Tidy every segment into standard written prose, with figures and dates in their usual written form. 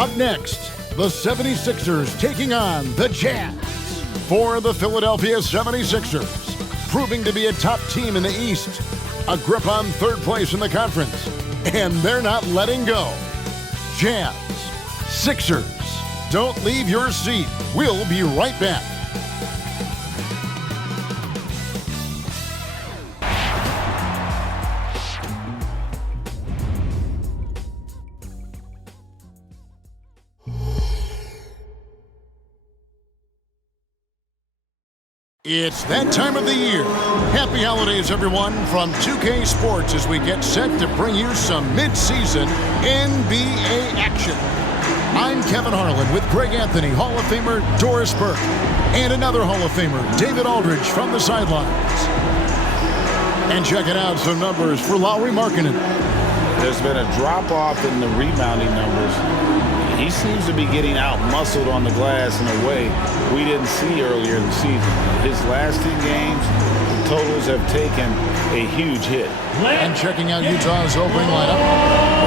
Up next, the 76ers taking on the Jazz. For the Philadelphia 76ers, proving to be a top team in the East, a grip on third place in the conference, and they're not letting go. Jazz, Sixers, don't leave your seat. We'll be right back. It's that time of the year. Happy holidays, everyone, from 2K Sports as we get set to bring you some mid-season NBA action. I'm Kevin Harlan with Greg Anthony, Hall of Famer Doris Burke, and another Hall of Famer, David Aldridge, from the sidelines. And checking out some numbers for Lauri Markkanen. There's been a drop-off in the rebounding numbers. He seems to be getting out-muscled on the glass in a way we didn't see earlier in the season. His last 2 games, the totals have taken a huge hit. And checking out Utah's opening lineup,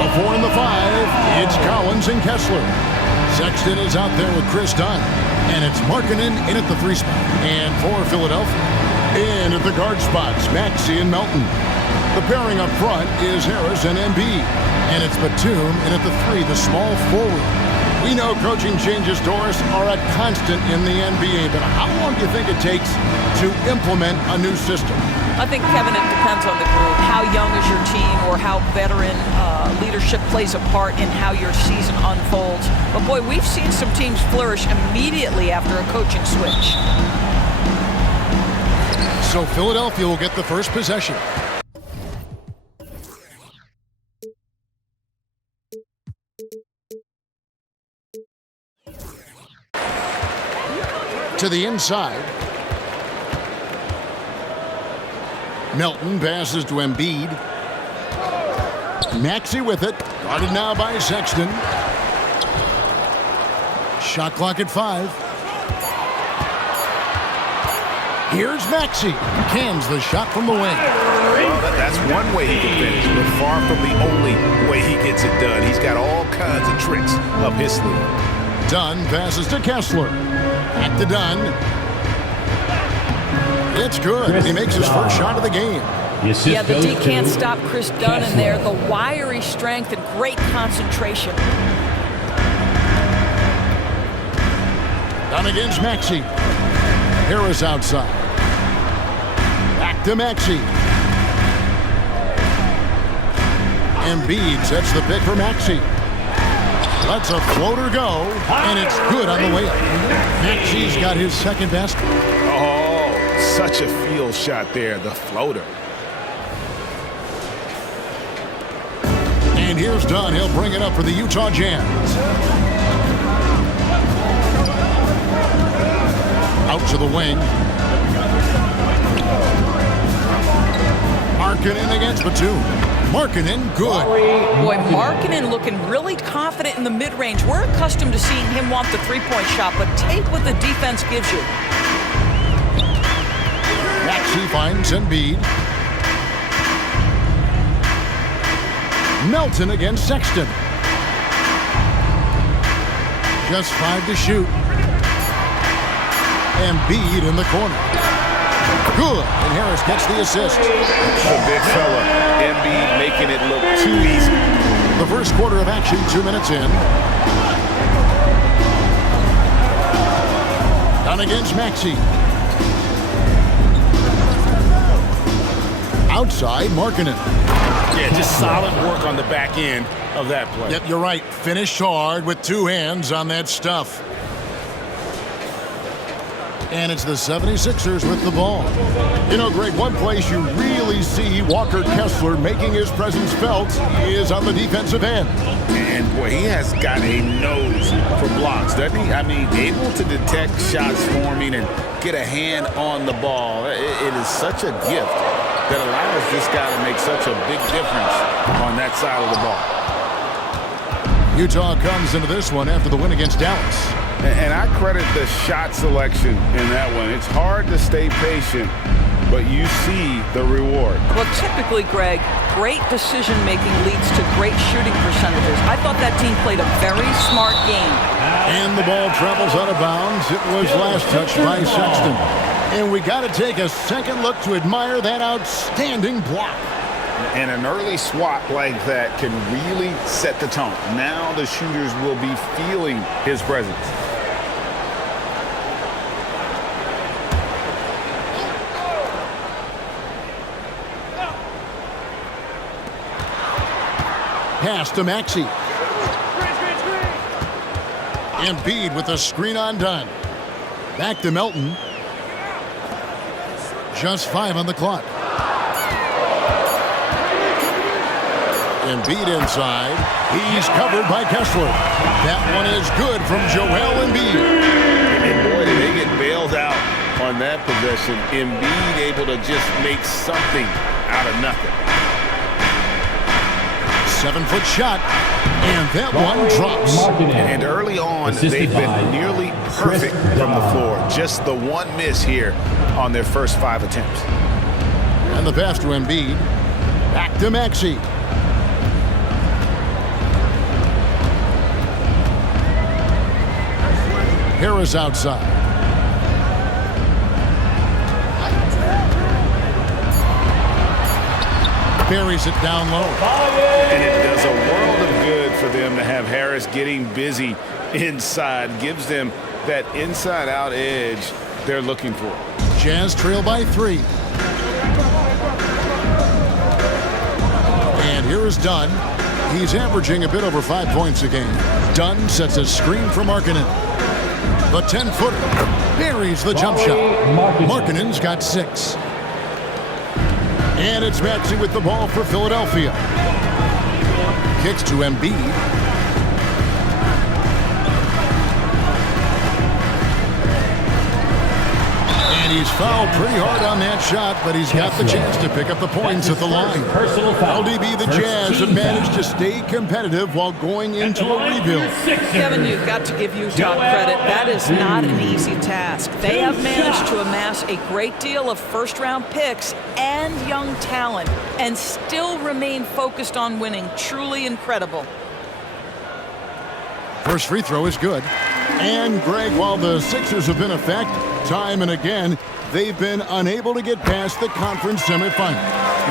the 4 and the 5, it's Collins and Kessler. Sexton is out there with Chris Dunn, and it's Markkanen in at the 3 spot. And for Philadelphia, in at the guard spots, Maxey and Melton. The pairing up front is Harris and Embiid, and it's Batum in at the 3, the small forward. We know coaching changes, Doris, are a constant in the NBA, but how long do you think it takes to implement a new system? I think, Kevin, it depends on the group. How young is your team, or how veteran leadership plays a part in how your season unfolds. But, boy, we've seen some teams flourish immediately after a coaching switch. So Philadelphia will get the first possession. To the inside. Melton passes to Embiid. Maxey with it. Guarded now by Sexton. Shot clock at 5. Here's Maxey. Cans the shot from the wing. Well, that's one way he can finish, but far from the only way he gets it done. He's got all kinds of tricks up his sleeve. Dunn passes to Kessler. Back to Dunn. It's good. He makes his first shot of the game. Yeah, the D can't stop Chris Dunn in there. The wiry strength and great concentration. Dunn against Maxey. Harris outside. Back to Maxey. Embiid sets the pick for Maxey. Lets a floater go, and it's good on the way up. Maxey's got his second basket. Oh, such a field shot there, the floater. And here's Dunn. He'll bring it up for the Utah Jazz. Out to the wing. Markkanen against Batum. Markkanen, good. Boy, Markkanen looking really confident in the mid-range. We're accustomed to seeing him want the three-point shot, but take what the defense gives you. Maxey finds Embiid. Melton against Sexton. Just 5 to shoot. Embiid in the corner. Good, and Harris gets the assist. The big fella, Embiid, making it look too easy. The first quarter of action, 2 minutes in. Down against Maxey. Outside, Markkanen. Yeah, just solid work on the back end of that play. Yep, you're right. Finished hard with 2 hands on that stuff. And it's the 76ers with the ball. You know, Greg, one place you really see Walker Kessler making his presence felt is on the defensive end. And, boy, he has got a nose for blocks, doesn't he? I mean, able to detect shots forming and get a hand on the ball. It is such a gift that allows this guy to make such a big difference on that side of the ball. Utah comes into this one after the win against Dallas. And I credit the shot selection in that one. It's hard to stay patient but you see the reward. Well, typically, Greg, great decision-making leads to great shooting percentages. I thought that team played a very smart game. And the ball travels out of bounds. It was last touched by Sexton. And we got to take a second look to admire that outstanding block. And an early swat like that can really set the tone. Now the shooters will be feeling his presence. Pass to Maxey. Embiid with a screen on Dunn. Back to Melton. Just 5 on the clock. Embiid inside. He's covered by Kessler. That one is good from Joel Embiid. And boy, did they get bailed out on that possession. Embiid able to just make something out of nothing. 7-foot shot, and that one drops. And early on, they've been nearly perfect from the floor. Just the one miss here on their first 5 attempts. And the pass to Embiid. Back to Maxey. Harris outside. Buries it down low. And it does a world of good for them to have Harris getting busy inside. Gives them that inside-out edge they're looking for. Jazz trail by 3. And here is Dunn. He's averaging a bit over 5 points a game. Dunn sets a screen for Markkanen. The 10-footer buries the jump shot. Markkanen's got 6. And it's Maxey with the ball for Philadelphia. Kicks to Embiid. And he's fouled pretty hard on that shot, but he's got the chance to pick up the points at the line. LDB, the Jazz have managed to stay competitive while going into a rebuild. Kevin, you've got to give Utah credit. That is not an easy task. They have managed to amass a great deal of first-round picks and young talent and still remain focused on winning. Truly incredible. First free throw is good. And, Greg, while the Sixers have been a fact time and again, they've been unable to get past the conference semifinal.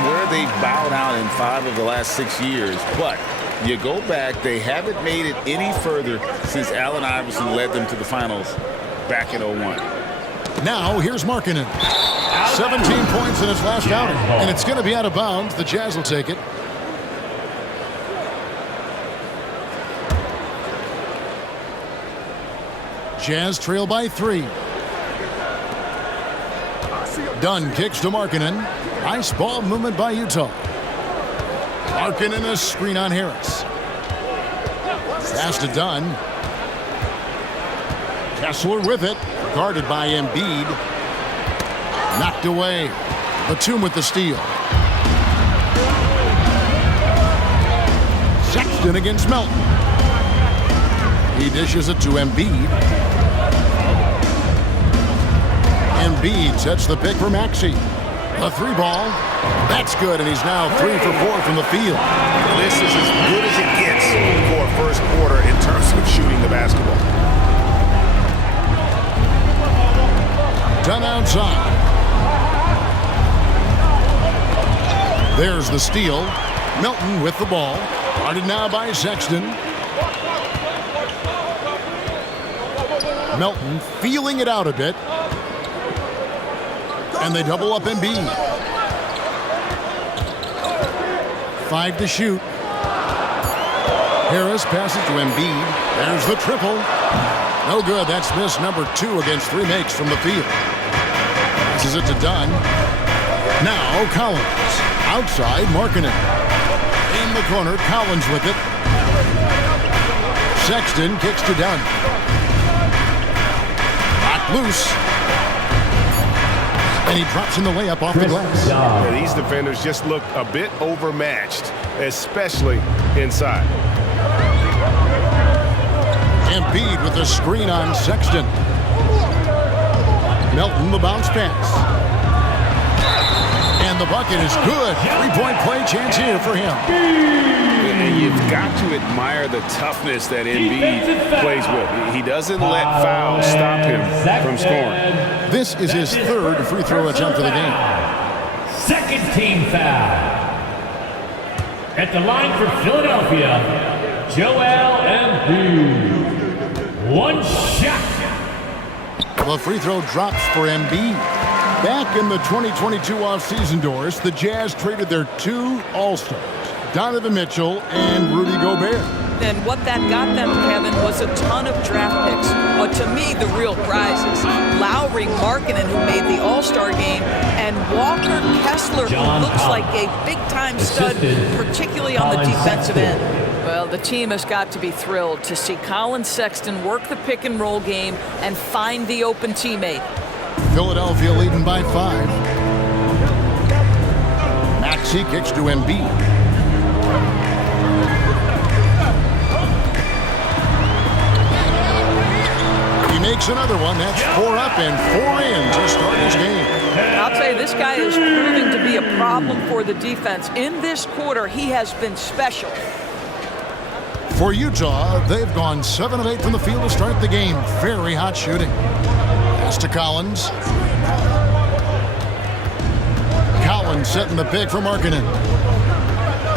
Where they bowed out in 5 of the last 6 years. But you go back, they haven't made it any further since Allen Iverson led them to the finals back in 01. Now, here's Markkanen. 17 points in his last outing. And it's going to be out of bounds. The Jazz will take it. Jazz trail by 3. Dunn kicks to Markkanen. Nice ball movement by Utah. Markkanen a screen on Harris. Pass to Dunn. Kessler with it. Guarded by Embiid. Knocked away. Batum with the steal. Sexton against Melton. He dishes it to Embiid. Embiid sets the pick for Maxey. A 3-ball. That's good, and he's now 3 for 4 from the field. This is as good as it gets for a first quarter in terms of shooting the basketball. Dunn outside. There's the steal. Melton with the ball. Guarded now by Sexton. Melton feeling it out a bit. And they double up Embiid. 5 to shoot. Harris passes to Embiid. There's the triple. No good. That's miss number 2 against 3 makes from the field. Passes it to Dunn. Now Collins. Outside Markkanen. In the corner, Collins with it. Sexton kicks to Dunn. Back loose. And he drops in the layup off the glass. Yeah, these defenders just look a bit overmatched, especially inside. Embiid with a screen on Sexton. Melton the bounce pass. And the bucket is good. Three-point play chance here for him. And you've got to admire the toughness that Embiid plays with. He doesn't let fouls stop him from scoring. This is his third free throw attempt of the game. Second team foul. At the line for Philadelphia, Joel Embiid. One shot. The free throw drops for Embiid. Back in the 2022 offseason, Doris, the Jazz traded their two All-Stars, Donovan Mitchell and Rudy Gobert. And what that got them, Kevin, was a ton of draft picks. But to me, the real prize is Lauri Markkanen, who made the All-Star game, and Walker Kessler, who looks like a big-time stud, particularly on the defensive end. Well, the team has got to be thrilled to see Colin Sexton work the pick-and-roll game and find the open teammate. Philadelphia leading by 5. Maxey kicks to Embiid. He makes another one. That's 4 up and 4 in to start his game. I'll tell you, this guy is proving to be a problem for the defense. In this quarter, he has been special. For Utah, they've gone 7 of 8 from the field to start the game. Very hot shooting. Pass to Collins. Collins setting the pick for Markkanen.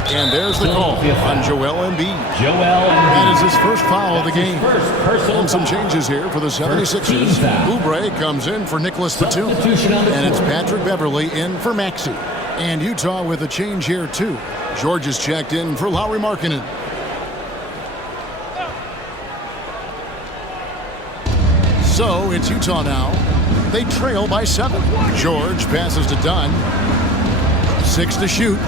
And there's the call on Joel Embiid. That is his first foul of the game. And some changes here for the 76ers. Oubre comes in for Nicholas Batum. And it's Patrick Beverley in for Maxey. And Utah with a change here too. George is checked in for Lauri Markkanen. So it's Utah now. They trail by 7. George passes to Dunn. 6 to shoot.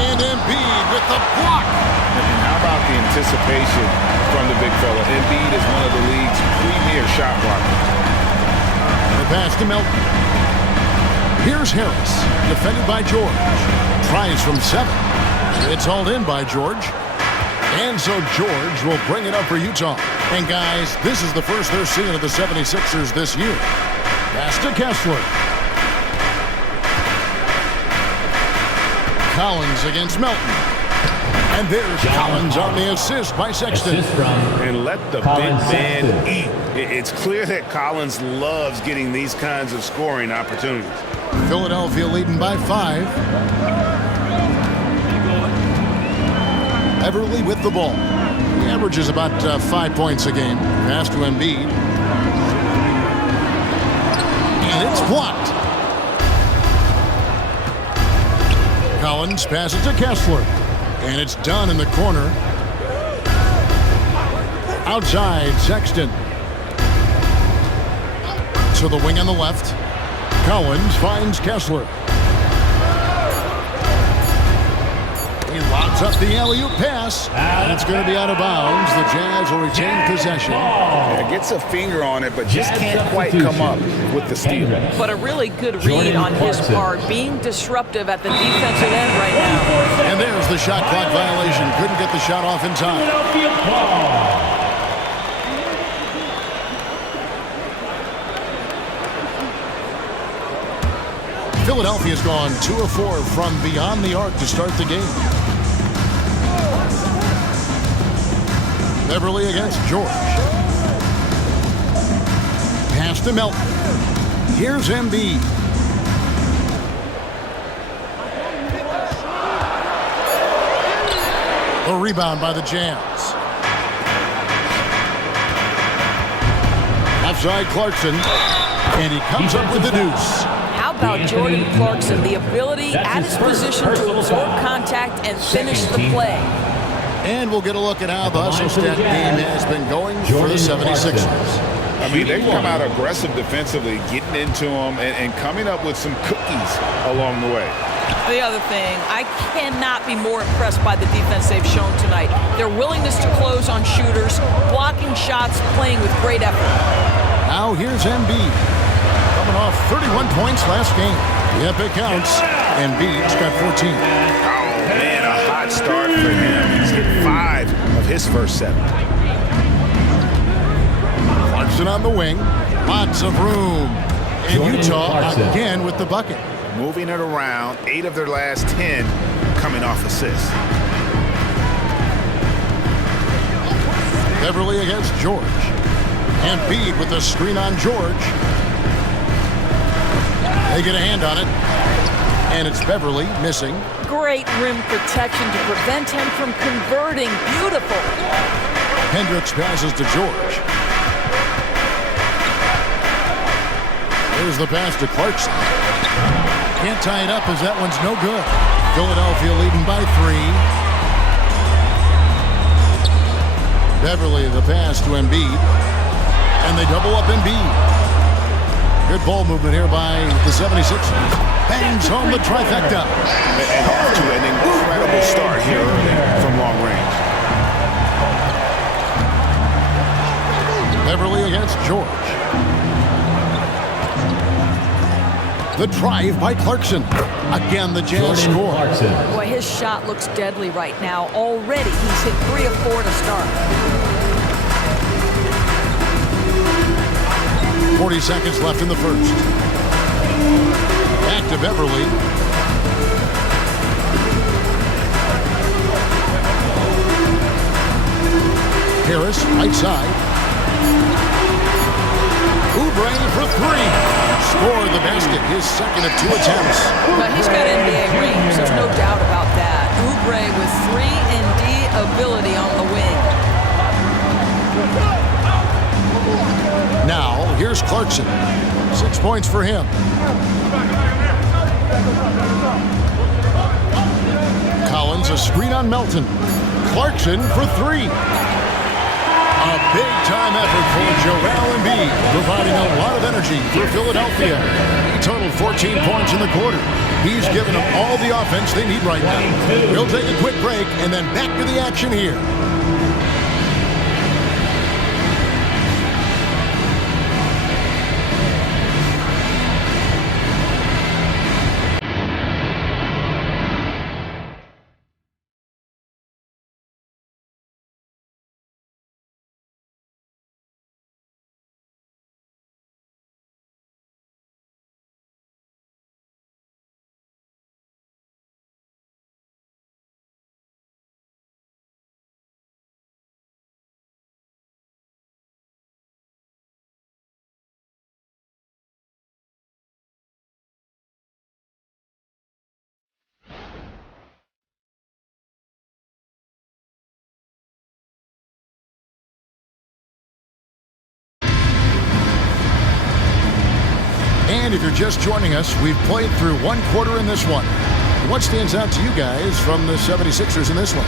And Embiid with the block. And how about the anticipation from the big fella? Embiid is one of the league's premier shot blockers. The pass to Melton. Here's Harris, defended by George. Tries from 7. It's hauled in by George. And so George will bring it up for Utah. And guys, this is the first they're seeing of the 76ers this year. Pass to Kessler. Collins against Melton. And there's Collins on the assist by Sexton. And let the big man eat. It's clear that Collins loves getting these kinds of scoring opportunities. Philadelphia leading by 5. Beverley with the ball. He averages about 5 points a game. Pass to Embiid. And it's blocked. Collins passes to Kessler. And it's done in the corner. Outside, Sexton. To the wing on the left. Collins finds Kessler. He lobs up the alley-oop pass, and it's going to be out of bounds. The Jazz will retain possession. Yeah, gets a finger on it, but just can't quite come up with the steal. But a really good read on his part, being disruptive at the defensive end right now. And there's the shot clock violation. Couldn't get the shot off in time. Philadelphia's gone 2 of 4 from beyond the arc to start the game. Beverley against George. Pass to Melton. Here's Embiid. The rebound by the Jazz. Outside Clarkson. And he comes up with the deuce. How about Jordan Clarkson, the ability at his position to absorb contact and finish the play? And we'll get a look at how the hustle stat game has been going for the 76ers. I mean, they've come out aggressive defensively, getting into them and coming up with some cookies along the way. The other thing, I cannot be more impressed by the defense they've shown tonight. Their willingness to close on shooters, blocking shots, playing with great effort. Now here's Embiid. Coming off 31 points last game. Yep, it counts. Embiid's got 14. Oh, man, a hot start for him. He's hit 5 of his first 7. Clarkson on the wing. Lots of room. And Utah again with the bucket. Moving it around, 8 of their last 10 coming off assists. Beverly against George. Embiid with the screen on George. They get a hand on it. And it's Beverly missing. Great rim protection to prevent him from converting. Beautiful. Hendricks passes to George. Here's the pass to Clarkson. Can't tie it up as that one's no good. Philadelphia leading by 3. Beverly the pass to Embiid. And they double up Embiid. Good ball movement here by the 76ers. Bangs home the trifecta. And off to an incredible start here early from long range. Beverly against George. The drive by Clarkson. Again, the Jazz score. Boy, his shot looks deadly right now. Already, he's hit 3 of 4 to start. 40 seconds left in the first. Back to Beverly. Harris, right side. Oubre for 3. Scored the basket, his second of 2 attempts. But he's got NBA range, there's no doubt about that. Oubre with 3-and-D ability on the wing. Now, here's Clarkson. 6 points for him. Collins, a screen on Melton. Clarkson for 3. A big-time effort for Joel Embiid, providing a lot of energy for Philadelphia. He totaled 14 points in the quarter. He's given them all the offense they need right now. We'll take a quick break and then back to the action here. And if you're just joining us, we've played through 1 quarter in this one. What stands out to you guys from the 76ers in this one?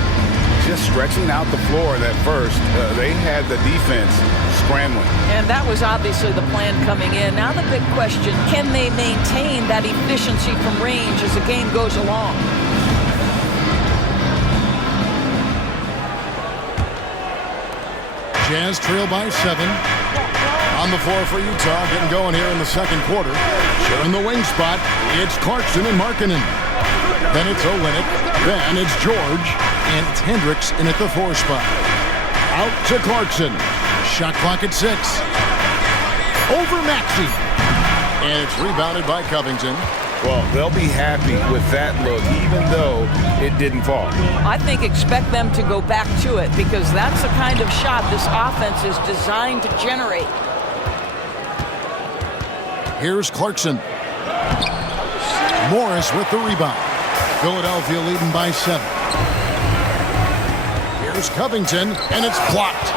Just stretching out the floor that first. They had the defense scrambling. And that was obviously the plan coming in. Now the big question, can they maintain that efficiency from range as the game goes along? Jazz trail by 7. On the floor for Utah, getting going here in the second quarter. Sharing the wing spot, it's Clarkson and Markkanen. Then it's Olynyk, then it's George, and it's Hendricks in at the 4 spot. Out to Clarkson. Shot clock at 6. Over Maxey. And it's rebounded by Covington. Well, they'll be happy with that look, even though it didn't fall. I think expect them to go back to it because that's the kind of shot this offense is designed to generate. Here's Clarkson. Morris with the rebound. Philadelphia leading by 7. Here's Covington, and it's blocked.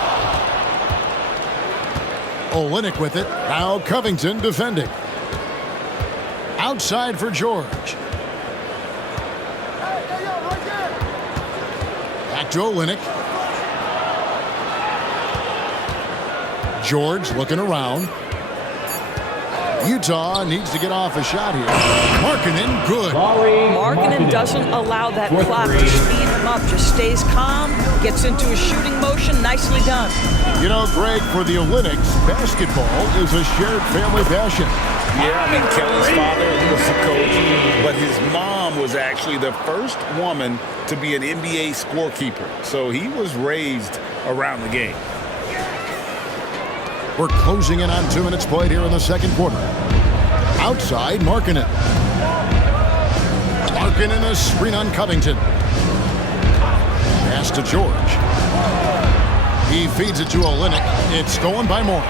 Olynyk with it. Now Covington defending. Outside for George. Back to Olynyk. George looking around. Utah needs to get off a shot here. Markkanen, good. Markkanen doesn't allow that clock to speed him up. Just stays calm, gets into a shooting motion. Nicely done. You know, Greg, for the Olympics, basketball is a shared family passion. Yeah, I mean, Kelly's father was a coach, but his mom was actually the first woman to be an NBA scorekeeper. So he was raised around the game. We're closing in on 2 minutes played here in the second quarter. Outside, Markkanen. Markkanen a screen on Covington. Pass to George. He feeds it to Olynyk. It's stolen by Morris.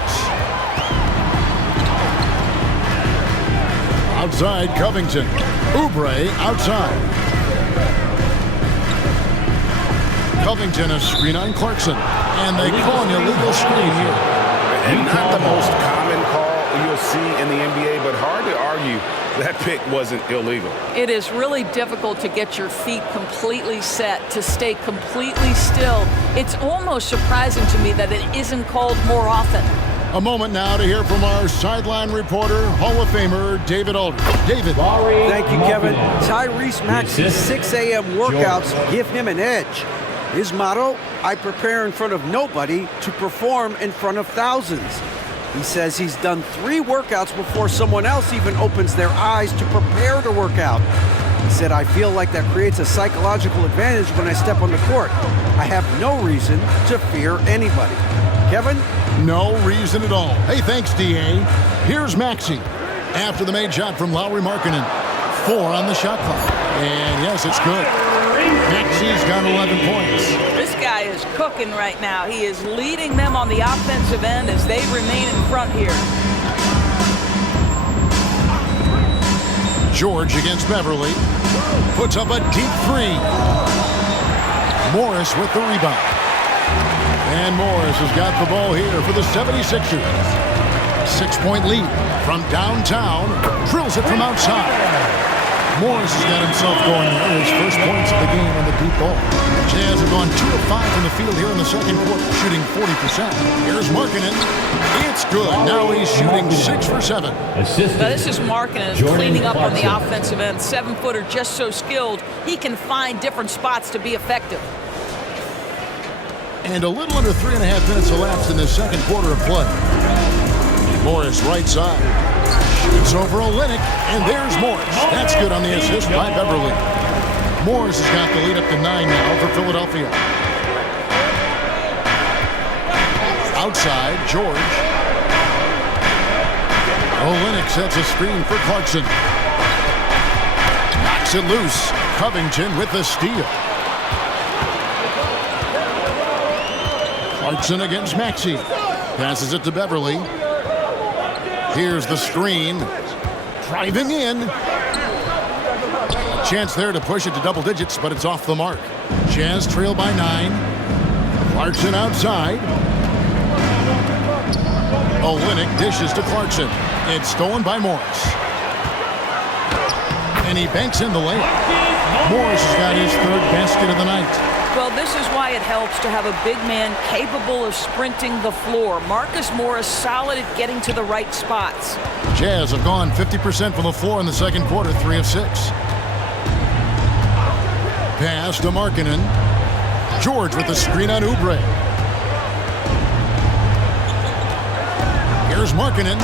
Outside, Covington. Oubre outside. Covington a screen on Clarkson. And they call an illegal screen here. And not the most common call you'll see in the NBA, but hard to argue that pick wasn't illegal. It is really difficult to get your feet completely set, to stay completely still. It's almost surprising to me that it isn't called more often. A moment now to hear from our sideline reporter, Hall of Famer David Aldridge. David. Thank you, Kevin. Tyrese Maxey's 6 a.m. workouts give him an edge. His motto, I prepare in front of nobody to perform in front of thousands. He says he's done 3 workouts before someone else even opens their eyes to prepare to work out. He said, I feel like that creates a psychological advantage when I step on the court. I have no reason to fear anybody. Kevin? No reason at all. Hey, thanks, D.A. Here's Maxey. After the made shot from Lauri Markkanen. 4 on the shot clock. And yes, it's good. Maxey's got 11 points. This guy is cooking right now. He is leading them on the offensive end as they remain in front here. George against Beverly. Puts up a deep 3. Morris with the rebound. And Morris has got the ball here for the 76ers. 6-point lead from downtown. Drills it from outside. Morris has got himself going there. His first points of the game on the deep ball. Jazz have gone 2 of 5 from the field here in the second quarter, shooting 40%. Here's Markkanen. It's good. Now he's shooting 6 for 7. Now this is Markkanen cleaning up on the offensive end. 7-footer, just so skilled. He can find different spots to be effective. And a little under 3.5 minutes elapsed in the second quarter of play. Morris right side. Shoots over Olynyk, and there's Morris. That's good on the assist by Beverly. Morris has got the lead up to 9 now for Philadelphia. Outside, George. Olynyk sets a screen for Clarkson. Knocks it loose. Covington with the steal. Clarkson against Maxey. Passes it to Beverly. Here's the screen. Driving in. A chance there to push it to double digits, but it's off the mark. Jazz trail by 9. Clarkson outside. Olynyk dishes to Clarkson. It's stolen by Morris. And he banks in the layup. Morris has got his 3rd basket of the night. Well, this is why it helps to have a big man capable of sprinting the floor. Marcus Morris solid at getting to the right spots. Jazz have gone 50% from the floor in the second quarter, 3 of 6. Pass to Markkanen. George with the screen on Oubre. Here's Markkanen.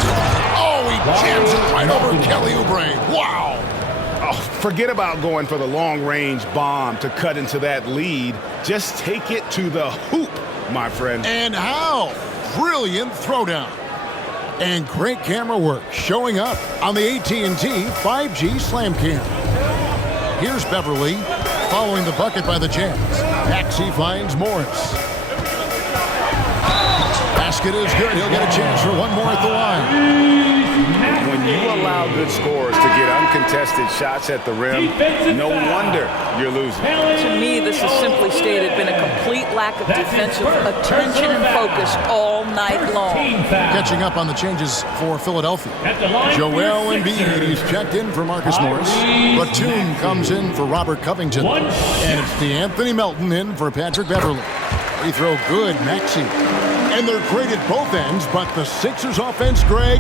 Oh, he jams it right over Kelly Oubre. Wow. Oh, forget about going for the long-range bomb to cut into that lead. Just take it to the hoop, my friend. And how? Brilliant throwdown. And great camera work showing up on the AT&T 5G Slam Cam. Here's Beverly following the bucket by the Jazz. Maxey finds Morris. Basket is good. He'll get a chance for one more at the line. When you allow good scorers to get uncontested shots at the rim, no wonder you're losing. To me, this has simply stated been a complete lack of defensive attention and focus all night long. Catching up on the changes for Philadelphia. Joel Embiid, he's checked in for Marcus Morris. Batum comes in for Robert Covington. And it's DeAnthony Melton in for Patrick Beverly. Free throw good, Maxey. And they're great at both ends, but the Sixers offense, Greg,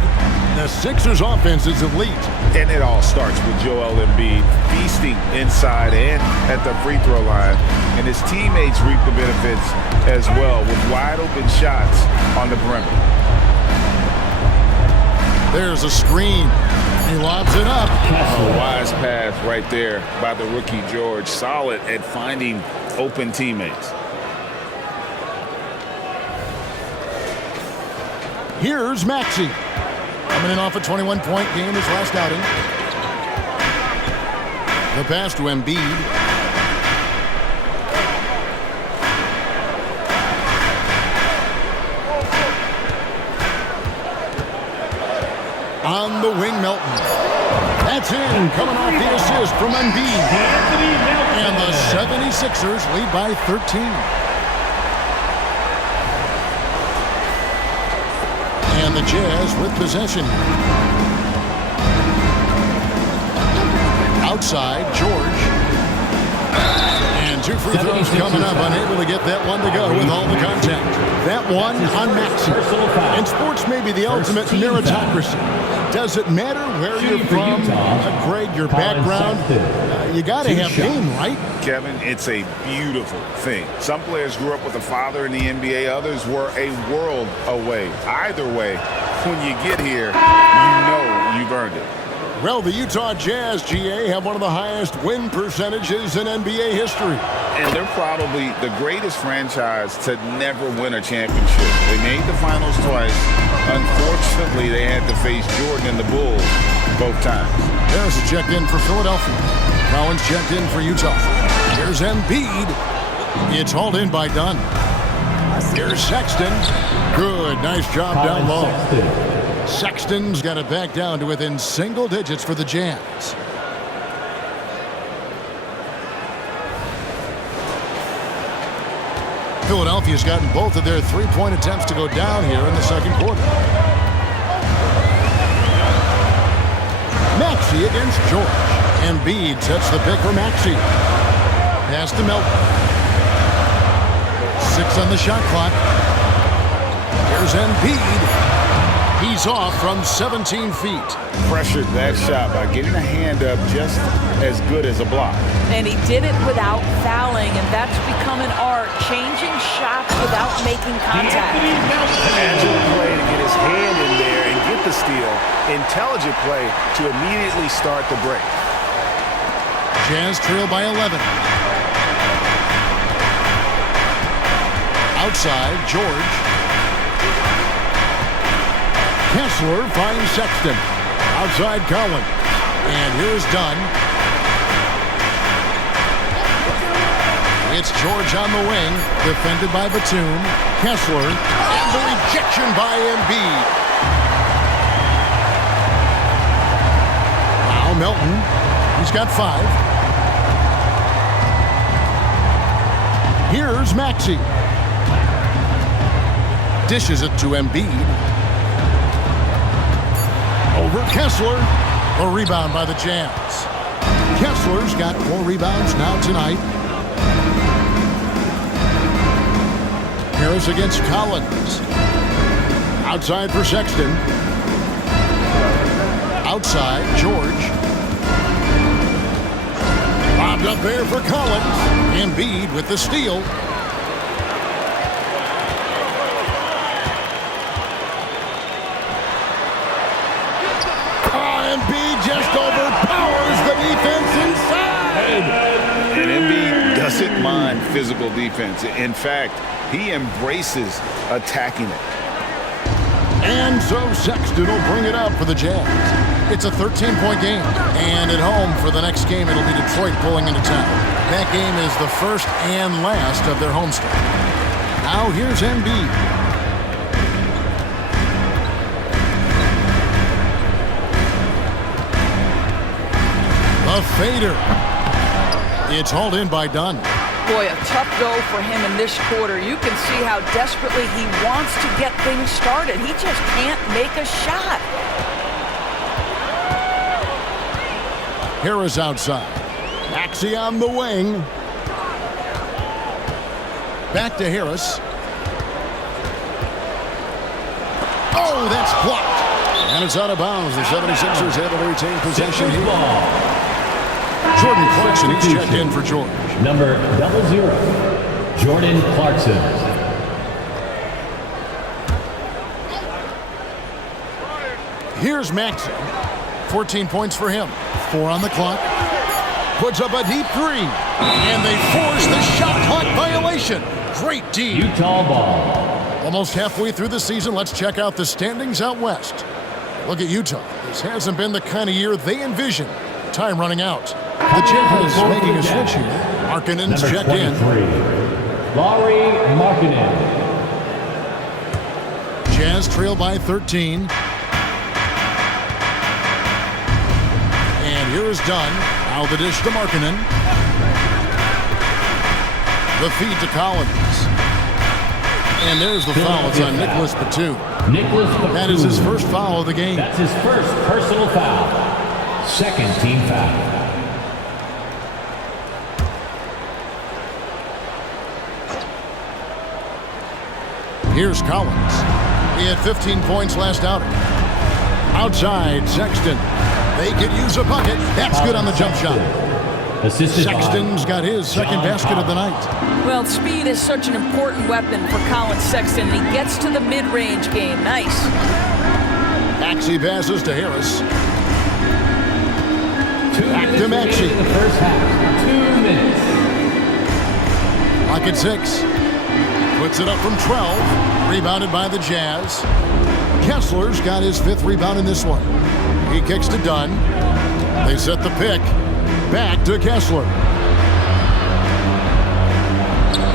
the Sixers offense is elite. And it all starts with Joel Embiid feasting inside and at the free throw line. And his teammates reap the benefits as well with wide open shots on the perimeter. There's a screen. He lobs it up. A wise pass right there by the rookie George. Solid at finding open teammates. Here's Maxey. Coming in off a 21-point game his last outing. The pass to Embiid. On the wing, Melton. That's in, coming off the assist from Embiid. And the 76ers lead by 13. And the Jazz with possession. Outside, George. And two free throws coming up, unable to get that one to go with all the contact. That one on Maxey. And sports may be the ultimate meritocracy. Does it matter where you're from, Greg, your background? You got to have game, right? Kevin, it's a beautiful thing. Some players grew up with a father in the NBA. Others were a world away. Either way, when you get here, you know you've earned it. Well, the Utah Jazz, GA, have one of the highest win percentages in NBA history. And they're probably the greatest franchise to never win a championship. They made the finals twice. Unfortunately, they had to face Jordan and the Bulls both times. Harris checked in for Philadelphia. Collins checked in for Utah. Here's Embiid. It's hauled in by Dunn. Here's Sexton. Good, nice job down low. Sexton's got it back down to within single digits for the Jazz. Philadelphia's gotten both of their three-point attempts to go down here in the second quarter. Maxey against George. Embiid sets the pick for Maxey. Pass to Melton. 6 on the shot clock. Here's Embiid. He's off from 17 feet. Pressured that shot by getting a hand up just as good as a block. And he did it without fouling, and that's become an art, changing shots without making contact. Agile play to get his hand in there and get the steal. Intelligent play to immediately start the break. Jazz trail by 11. Outside, George. Kessler finds Sexton. Outside, Collins. And here's Dunn. It's George on the wing, defended by Batum. Kessler, and the rejection by Embiid. Now Melton. He's got 5. Here's Maxey. Dishes it to Embiid. Over Kessler. A rebound by the Jazz. Kessler's got 4 rebounds now tonight. Harris against Collins. Outside for Sexton. Outside, George. Bobbed up there for Collins. Embiid with the steal. Embiid just overpowers the defense inside. And Embiid doesn't mind physical defense. In fact, he embraces attacking it. And so Sexton will bring it up for the Jazz. It's a 13-point game. And at home for the next game, it'll be Detroit pulling into town. That game is the first and last of their homestand. Now here's Embiid. A fader. It's hauled in by Dunn. Boy, a tough go for him in this quarter. You can see how desperately he wants to get things started. He just can't make a shot. Harris outside. Maxey on the wing. Back to Harris. Oh, that's blocked. And it's out of bounds. The 76ers able to retain possession here. Jordan Clarkson, he's checked in for George. Number 00, Jordan Clarkson. Here's Maxey. 14 points for him. 4 on the clock. Puts up a deep 3. And they force the shot clock violation. Great D. Utah ball. Almost halfway through the season, let's check out the standings out west. Look at Utah. This hasn't been the kind of year they envisioned. Time running out. The Jazz is making a switch here. Markkanen's checked in. Lauri Markkanen. Jazz trail by 13. And here is Dunn. Now the dish to Markkanen. The feed to Collins. And there's the foul. It's on Nicholas Batum. That is his first foul of the game. That's his first personal foul. Second team foul. Here's Collins. He had 15 points last outing. Outside, Sexton. They could use a bucket. That's good on the jump shot. Sexton's got his second basket of the night. Well, speed is such an important weapon for Colin Sexton. He gets to the mid-range game. Nice. Maxey passes to Harris. Back to Maxey. The first half. 2 minutes. Clock at 6. Puts it up from 12. Rebounded by the Jazz. Kessler's got his 5th rebound in this one. He kicks to Dunn. They set the pick. Back to Kessler.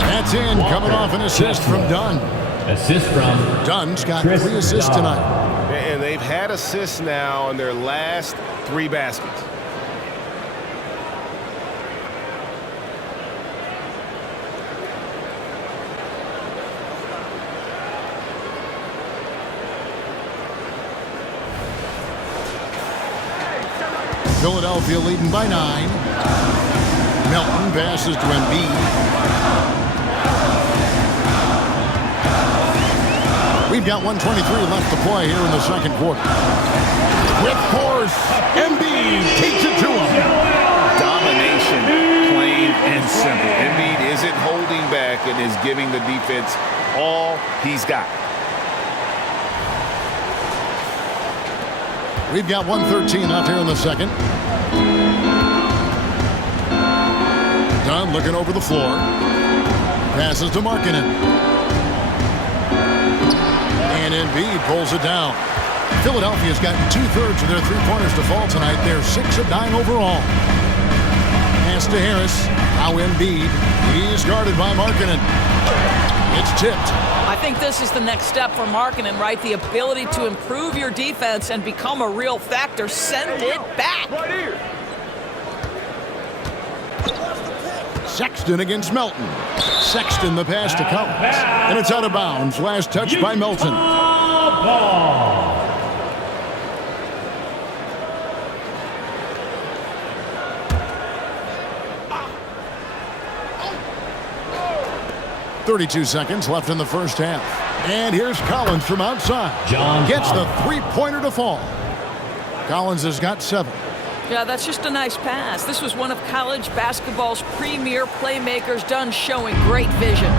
That's in, coming off an assist from Dunn. Assist from Dunn's got 3 assists tonight. And they've had assists now in their last 3 baskets. Philadelphia leading by 9. Melton passes to Embiid. We've got 1:23 left to play here in the second quarter. With force, Embiid takes it to him. Domination, plain and simple. Embiid isn't holding back and is giving the defense all he's got. We've got 1:13 left here in the second. Dunn looking over the floor. Passes to Markkanen. And Embiid pulls it down. Philadelphia's gotten 2/3 of their three-pointers to fall tonight. They're 6 of 9 overall. Pass to Harris. Now Embiid. He's guarded by Markkanen. It's tipped. I think this is the next step for Markkanen, right? The ability to improve your defense and become a real factor. Send it back. Right here. Sexton against Melton. Sexton the pass to Collins. And it's out of bounds. Last touch by Melton. Ball. 32 seconds left in the first half. And here's Collins from outside. John gets Collins. the three-pointer to fall. Collins has got 7. Yeah, that's just a nice pass. This was one of college basketball's premier playmakers. Dunn showing great vision.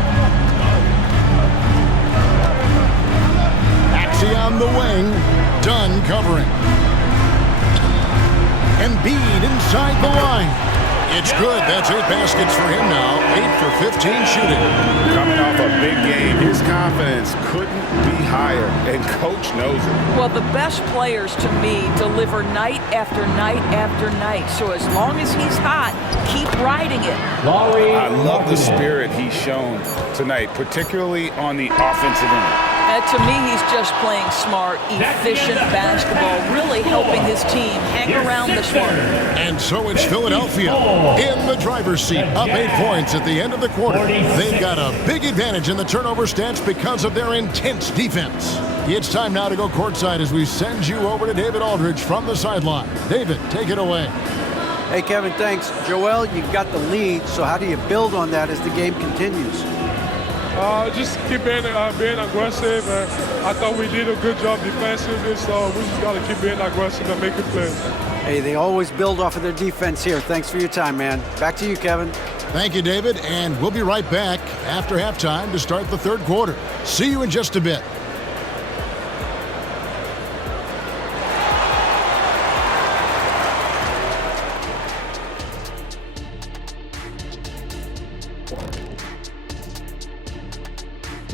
Maxey on the wing. Dunn covering. Embiid inside the line. It's good. That's 8 baskets for him now. 8 for 15 shooting. Coming off a big game, his confidence couldn't be higher, and coach knows it. Well, the best players to me deliver night after night after night. So as long as he's hot, keep riding it. Lauri I love the Markkanen. spirit he's shown tonight, particularly on the offensive end. To me, he's just playing smart, efficient basketball, really helping his team hang around this one. And so it's Philadelphia in the driver's seat, up 8 points at the end of the quarter. They've got a big advantage in the turnover stats because of their intense defense. It's time now to go courtside as we send you over to David Aldridge from the sideline. David, take it away. Hey, Kevin, thanks. Joel, you got the lead, so how do you build on that as the game continues? Just keep being aggressive. I thought we did a good job defensively, so we just got to keep being aggressive and making plays. Hey, they always build off of their defense here. Thanks for your time, man. Back to you, Kevin. Thank you, David, and we'll be right back after halftime to start the third quarter. See you in just a bit.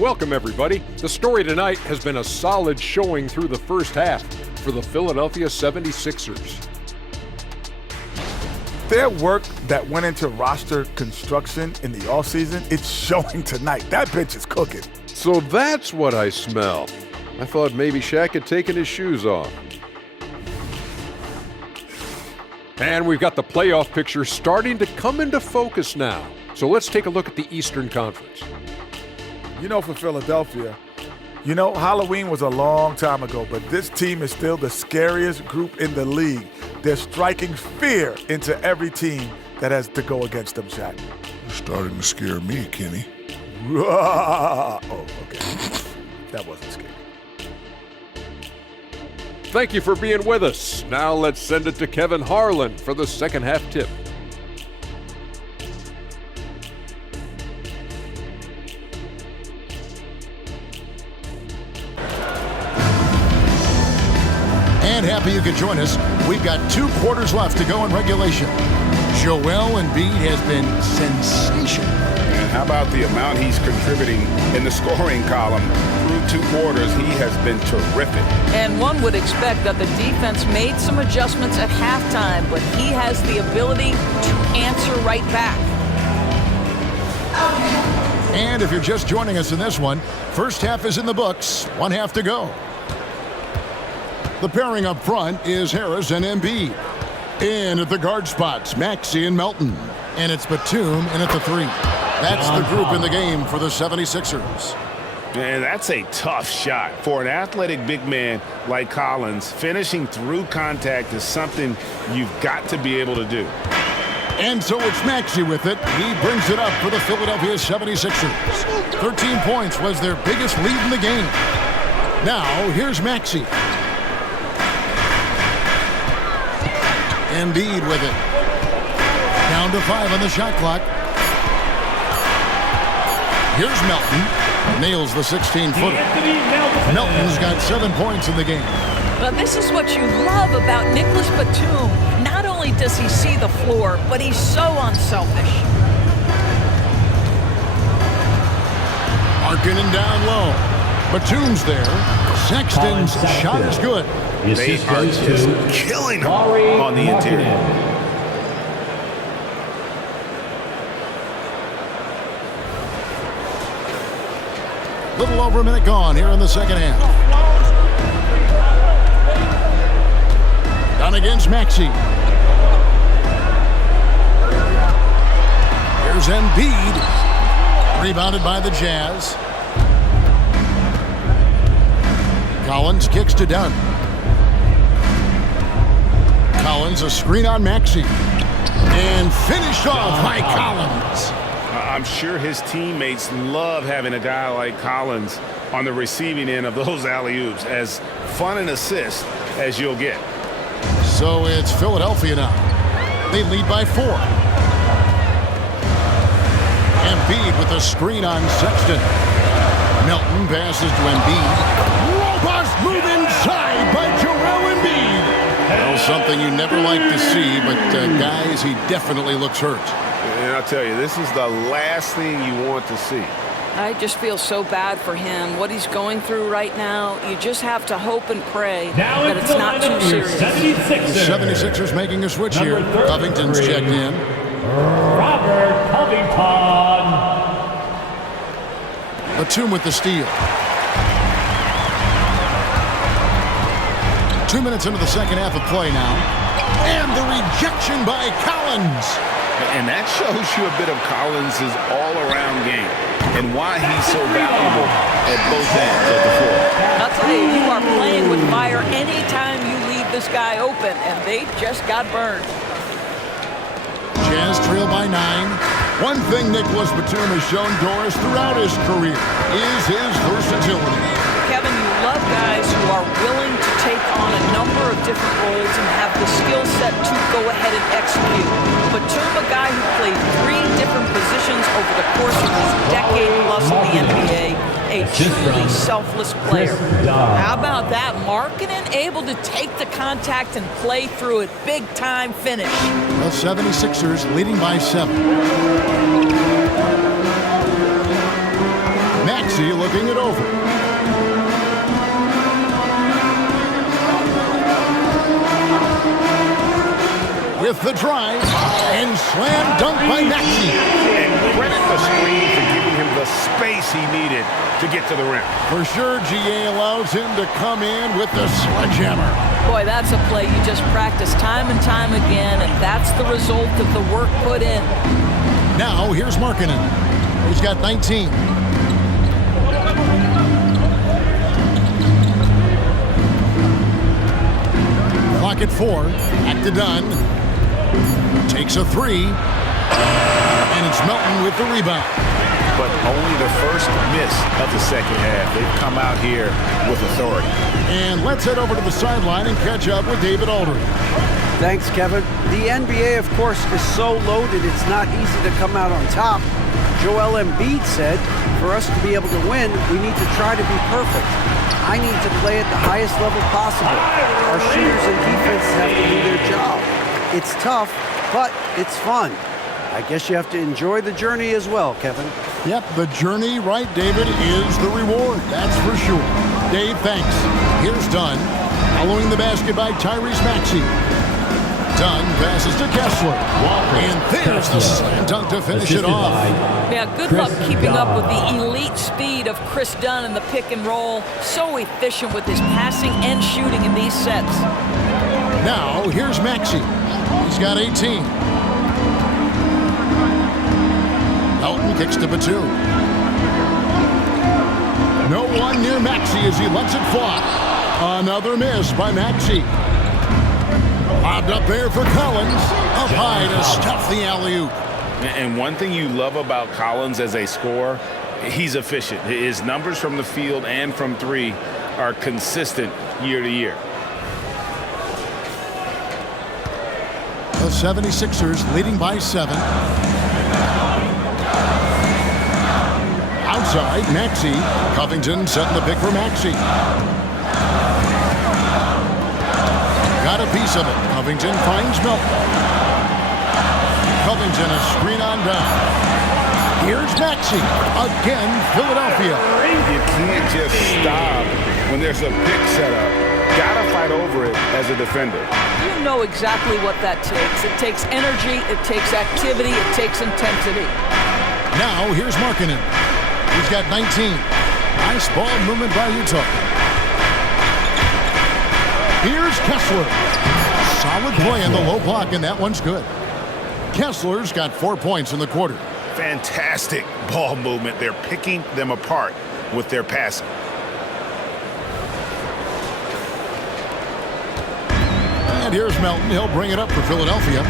Welcome, everybody. The story tonight has been a solid showing through the first half. for the Philadelphia 76ers. Their work that went into roster construction in the offseason, it's showing tonight. That bench is cooking. So that's what I smell. I thought maybe Shaq had taken his shoes off. And we've got the playoff picture starting to come into focus now. So let's take a look at the Eastern Conference. You know, for Philadelphia, you know, Halloween was a long time ago, but this team is still the scariest group in the league. They're striking fear into every team that has to go against them, Shaq. You're starting to scare me, Kenny. Oh, okay. That wasn't scary. Thank you for being with us. Now let's send it to Kevin Harlan for the second half tip. And happy you could join us. We've got 2 quarters left to go in regulation. Joel Embiid has been sensational. And how about the amount he's contributing in the scoring column? Through 2 quarters, he has been terrific. And one would expect that the defense made some adjustments at halftime, but he has the ability to answer right back. And if you're just joining us in this one, first half is in the books, 1 half to go. The pairing up front is Harris and Embiid. In at the guard spots, Maxey and Melton. And it's Batum in at the 3. That's the group in the game for the 76ers. And that's a tough shot. For an athletic big man like Collins, finishing through contact is something you've got to be able to do. And so it's Maxey with it. He brings it up for the Philadelphia 76ers. 13 points was their biggest lead in the game. Now, here's Maxey. Embiid with it. Down to 5 on the shot clock. Here's Melton. Nails the 16-footer. Melton's got 7 points in the game. But this is what you love about Nicholas Batum. Not only does he see the floor, but he's so unselfish. Markkanen down low. Batum's there. Sexton's shot is good. They are just killing him on the interior. Little over a minute gone here in the second half. Down against Maxey. Here's Embiid. Rebounded by the Jazz. Collins kicks to Dunn. Collins, a screen on Maxey. And finished off by Collins. I'm sure his teammates love having a guy like Collins on the receiving end of those alley-oops. As fun an assist as you'll get. So it's Philadelphia now. They lead by 4. Embiid with a screen on Sexton. Melton passes to Embiid. Robust move inside by Joel Embiid. Well, something you never like to see, but guys, he definitely looks hurt. And I'll tell you, this is the last thing you want to see. I just feel so bad for him. What he's going through right now, you just have to hope and pray that it's not too serious. The 76ers making a switch here. Covington's checked in. Robert Covington. Batum with the steal. 2 minutes into the second half of play now. And the rejection by Collins. And that shows you a bit of Collins' all-around game and why he's so valuable at both ends of the floor. I'll tell you, you are playing with fire anytime you leave this guy open, and they just got burned. Jazz trail by 9. One thing Nicholas Batum has shown Doris throughout his career is his versatility. Kevin, you love guys who are willing to take on a number of different roles and have the skill set to go ahead and execute. Batum, a guy who played 3 different positions over the course of his decade plus in the NBA, a truly selfless player. How about that? Markkanen able to take the contact and play through it. Big time finish. The 76ers leading by 7. Maxey looking it over. with the drive and slam dunk by Maxey. And credit the screen for giving him the space he needed to get to the rim. For sure, GA allows him to come in with the sledgehammer. Boy, that's a play you just practice time and time again, and that's the result of the work put in. Now, here's Markkanen. He's got 19. Clock at 4. Back to Dunn. Takes a 3. And it's Melton with the rebound. But only the first miss of the second half. They've come out here with authority. And let's head over to the sideline and catch up with David Aldridge. Thanks, Kevin. The NBA, of course, is so loaded it's not easy to come out on top. Joel Embiid said, for us to be able to win, we need to try to be perfect. I need to play at the highest level possible. Our shooters and defense have to do their job. It's tough, but it's fun. I guess you have to enjoy the journey as well, Kevin. Yep, the journey, right, David, is the reward. That's for sure. Dave, thanks. Here's Dunn. Following the basket by Tyrese Maxey. Dunn passes to Kessler. And there's the slam dunk to finish it off. Yeah, good luck keeping up with the elite speed of Chris Dunn in the pick and roll. So efficient with his passing and shooting in these sets. Now, here's Maxey. He's got 18. Melton kicks to Batum. No one near Maxey as he lets it fly. Another miss by Maxey. Bobbed up there for Collins. Up high to stuff the alley-oop. And one thing you love about Collins as a scorer, he's efficient. His numbers from the field and from three are consistent year to year. The 76ers leading by 7. Outside, Maxey. Covington setting the pick for Maxey. Got a piece of it. Covington finds Melton. Covington a screen on down. Here's Maxey. Again, Philadelphia. You can't just stop when there's a pick set up. Gotta fight over it as a defender. You know exactly what that takes. It takes energy, it takes activity, it takes intensity. Now, here's Markkanen. He's got 19. Nice ball movement by Utah. Here's Kessler. Solid play in the low block, and that one's good. Kessler's got 4 points in the quarter. Fantastic ball movement. They're picking them apart with their passing. And here's Melton. He'll bring it up for Philadelphia.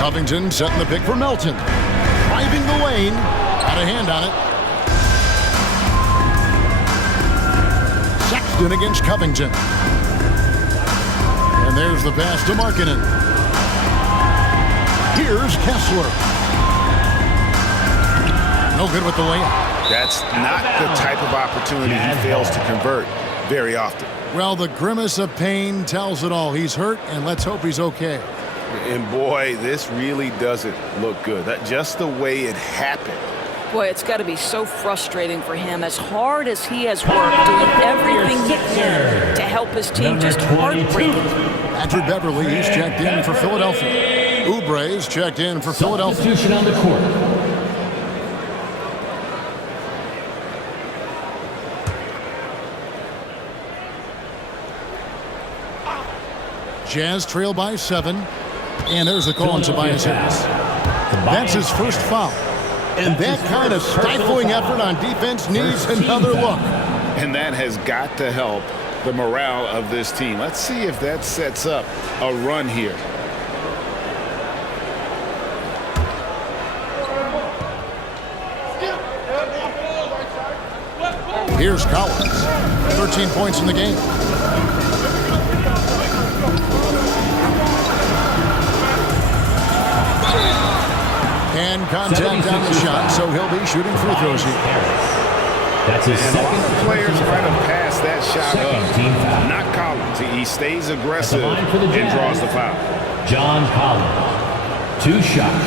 Covington setting the pick for Melton. Driving the lane. Got a hand on it. Sexton against Covington. And there's the pass to Markkanen. Here's Kessler. No good with the layup. That's not the type of opportunity he fails to convert very often. Well, the grimace of pain tells it all. He's hurt, and let's hope he's okay. And boy, this really doesn't look good. Just the way it happened. Boy, it's got to be so frustrating for him. As hard as he has worked, doing everything he can to help his team, just heartbreaking. Patrick Beverly, he's checked in for Philadelphia. Oubre's checked in for Philadelphia. Substitution on the court. Jazz trail by 7. And there's a call on Tobias Harris. That's his first foul. And that kind of stifling effort on defense needs another look. And that has got to help the morale of this team. Let's see if that sets up a run here. Here's Collins. 13 points in the game. And contact on the shot, so he'll be shooting free throws here. That's his second. Players kind of pass that shot up. Team foul. Not Collins. He stays aggressive and draws the foul. John Collins. 2 shots.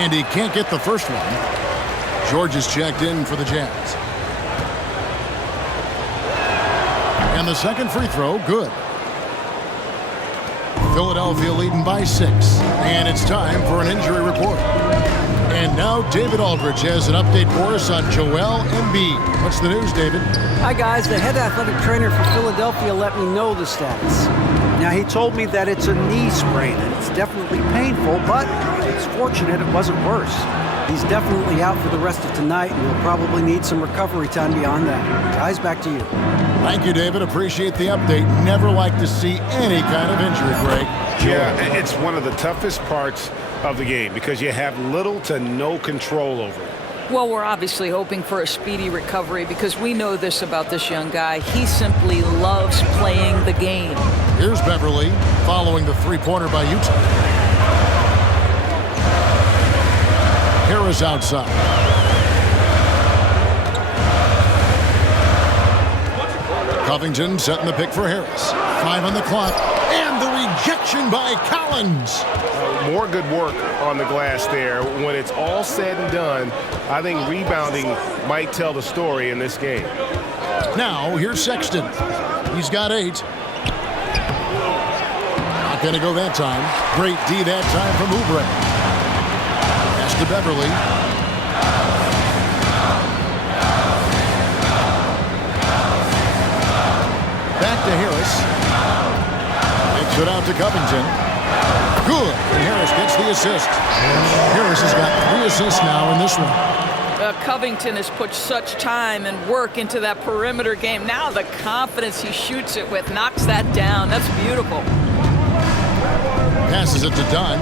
And he can't get the first one. George is checked in for the Jazz. And the second free throw, good. Philadelphia leading by 6. And it's time for an injury report. And now David Aldridge has an update for us on Joel Embiid. What's the news, David? Hi, guys. The head athletic trainer for Philadelphia let me know the status. Now, he told me that it's a knee sprain, and it's definitely painful, but it's fortunate it wasn't worse. He's definitely out for the rest of tonight, and he'll probably need some recovery time beyond that. Guys, back to you. Thank you, David. Appreciate the update. Never like to see any kind of injury, Greg. Yeah, it's one of the toughest parts of the game because you have little to no control over it. Well, we're obviously hoping for a speedy recovery because we know this about this young guy. He simply loves playing the game. Here's Beverly following the three-pointer by Utah. Harris outside. Covington setting the pick for Harris. 5 on the clock. And the rejection by Collins. More good work on the glass there. When it's all said and done, I think rebounding might tell the story in this game. Now, here's Sexton. He's got 8. Not going to go that time. Great D that time from Oubre. Pass to Beverly. Back to Harris. Makes it out to Covington. Good. And Harris gets the assist. Harris has got 3 assists now in this one. Covington has put such time and work into that perimeter game. Now the confidence he shoots it with knocks that down. That's beautiful. Passes it to Dunn.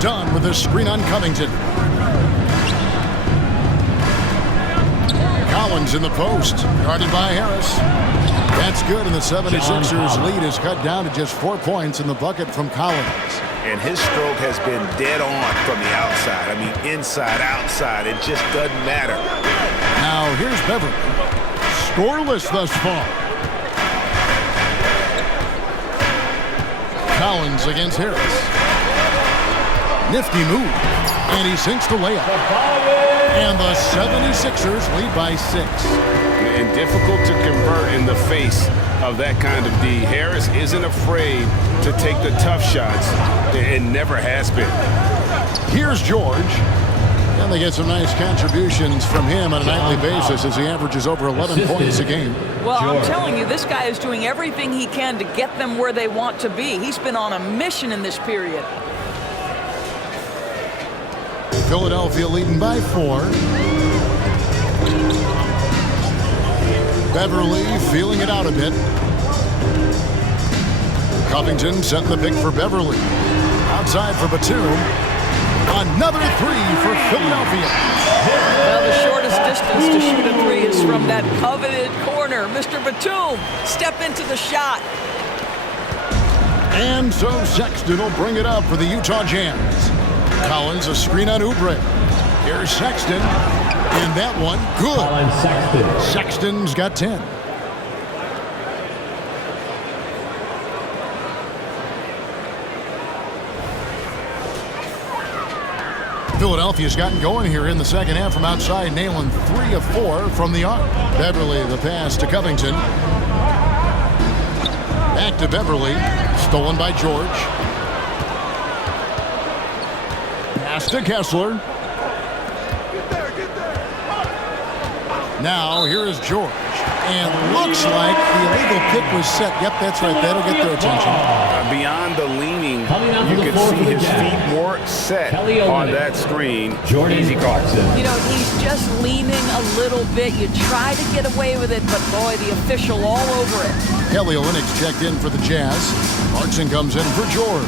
Dunn with a screen on Covington. Collins in the post. Guarded by Harris. That's good, and the 76ers lead is cut down to just 4 points in the bucket from Collins. And his stroke has been dead on from the outside. I mean, inside, outside, it just doesn't matter. Now here's Beverly. Scoreless thus far. Collins against Harris. Nifty move, and he sinks the layup. And the 76ers lead by 6. And difficult to convert in the face of that kind of D. Harris isn't afraid to take the tough shots. It never has been. Here's George. And they get some nice contributions from him on a nightly basis as he averages over 11 points a game. Well, I'm telling you, this guy is doing everything he can to get them where they want to be. He's been on a mission in this period. Philadelphia leading by 4. Beverly feeling it out a bit. Covington setting the pick for Beverly. Outside for Batum. Another 3 for Philadelphia. Well, the shortest distance to shoot a 3 is from that coveted corner. Mr. Batum, step into the shot. And so Sexton will bring it up for the Utah Jazz. Collins a screen on Oubre. Here's Sexton. And that one, good. Sexton's got 10. Philadelphia's gotten going here in the second half from outside, nailing 3 of 4 from the arc. Beverly, the pass to Covington. Back to Beverly. Stolen by George. Pass to Kessler. Now, here is George. And looks like the illegal kick was set. Yep, that's right. That'll get their attention. Beyond the leaning, you can see his feet more set on that screen. Easy call. You know, he's just leaning a little bit. You try to get away with it, but boy, the official all over it. Kelly Olynyk checked in for the Jazz. Clarkson comes in for George.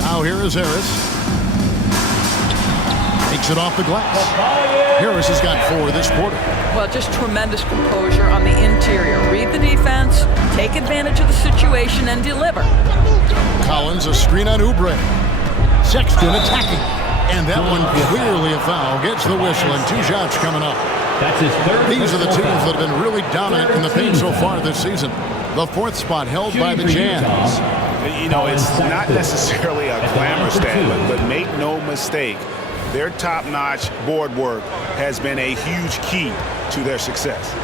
Now here is Harris. Takes it off the glass. Harris has got 4 this quarter. Well, just tremendous composure on the interior. Read the defense, take advantage of the situation, and deliver. Collins a screen on Oubre. Sexton attacking. And that one clearly a foul. Gets the whistle, and 2 shots coming up. That's his third. These are the teams that have been really dominant in the paint so far this season. The 4th spot held by the Jazz. You know, it's not necessarily a glamour stat, but make no mistake, their top-notch board work has been a huge key to their success.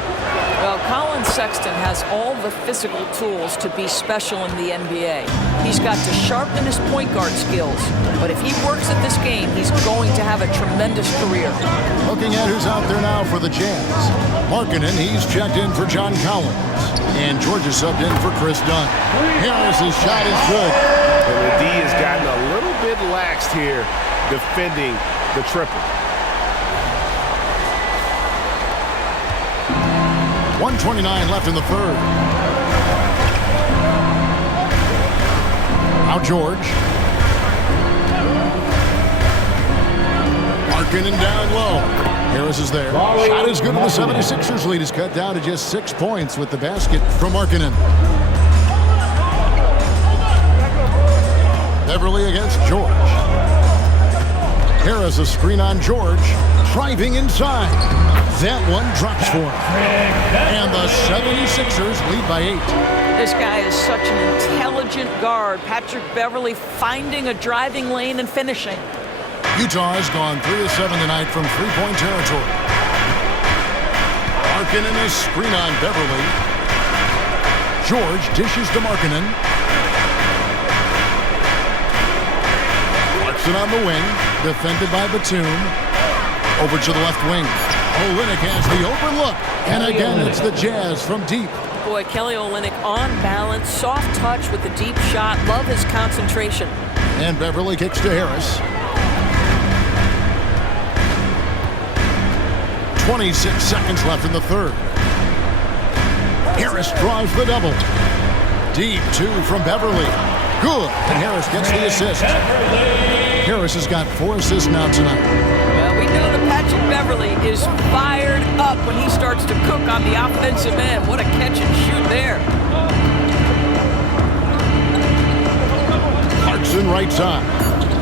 Well, Collins Sexton has all the physical tools to be special in the NBA. He's got to sharpen his point guard skills, but if he works at this game, he's going to have a tremendous career. Looking at who's out there now for the Jazz. Markkanen, he's checked in for John Collins. And George is subbed in for Chris Dunn. Harris's shot is good. And the D has gotten a little bit laxed here defending the triple. 1:29 left in the third. Now George. Markkanen down low. Harris is there. Shot is good, and the 76ers lead is cut down to just 6 points with the basket from Markkanen. Beverly against George. Harris a screen on George. Driving inside. That one drops for him. And the 76ers lead by 8. This guy is such an intelligent guard. Patrick Beverly finding a driving lane and finishing. Utah has gone 3 of 7 tonight from three-point territory. Markkanen a screen on Beverly. George dishes to Markkanen. Clarkson on the wing, defended by Batum. Over to the left wing. Olynyk has the open look. And again, it's the Jazz from deep. Boy, Kelly Olynyk on balance, soft touch with the deep shot. Love his concentration. And Beverly kicks to Harris. 26 seconds left in the third. Harris drives the double. Deep two from Beverly. Good. And Harris gets the assist. Harris has got 4 assists now tonight. Well, we know that Patrick Beverly is fired up when he starts to cook on the offensive end. What a catch and shoot there. Clarkson right side.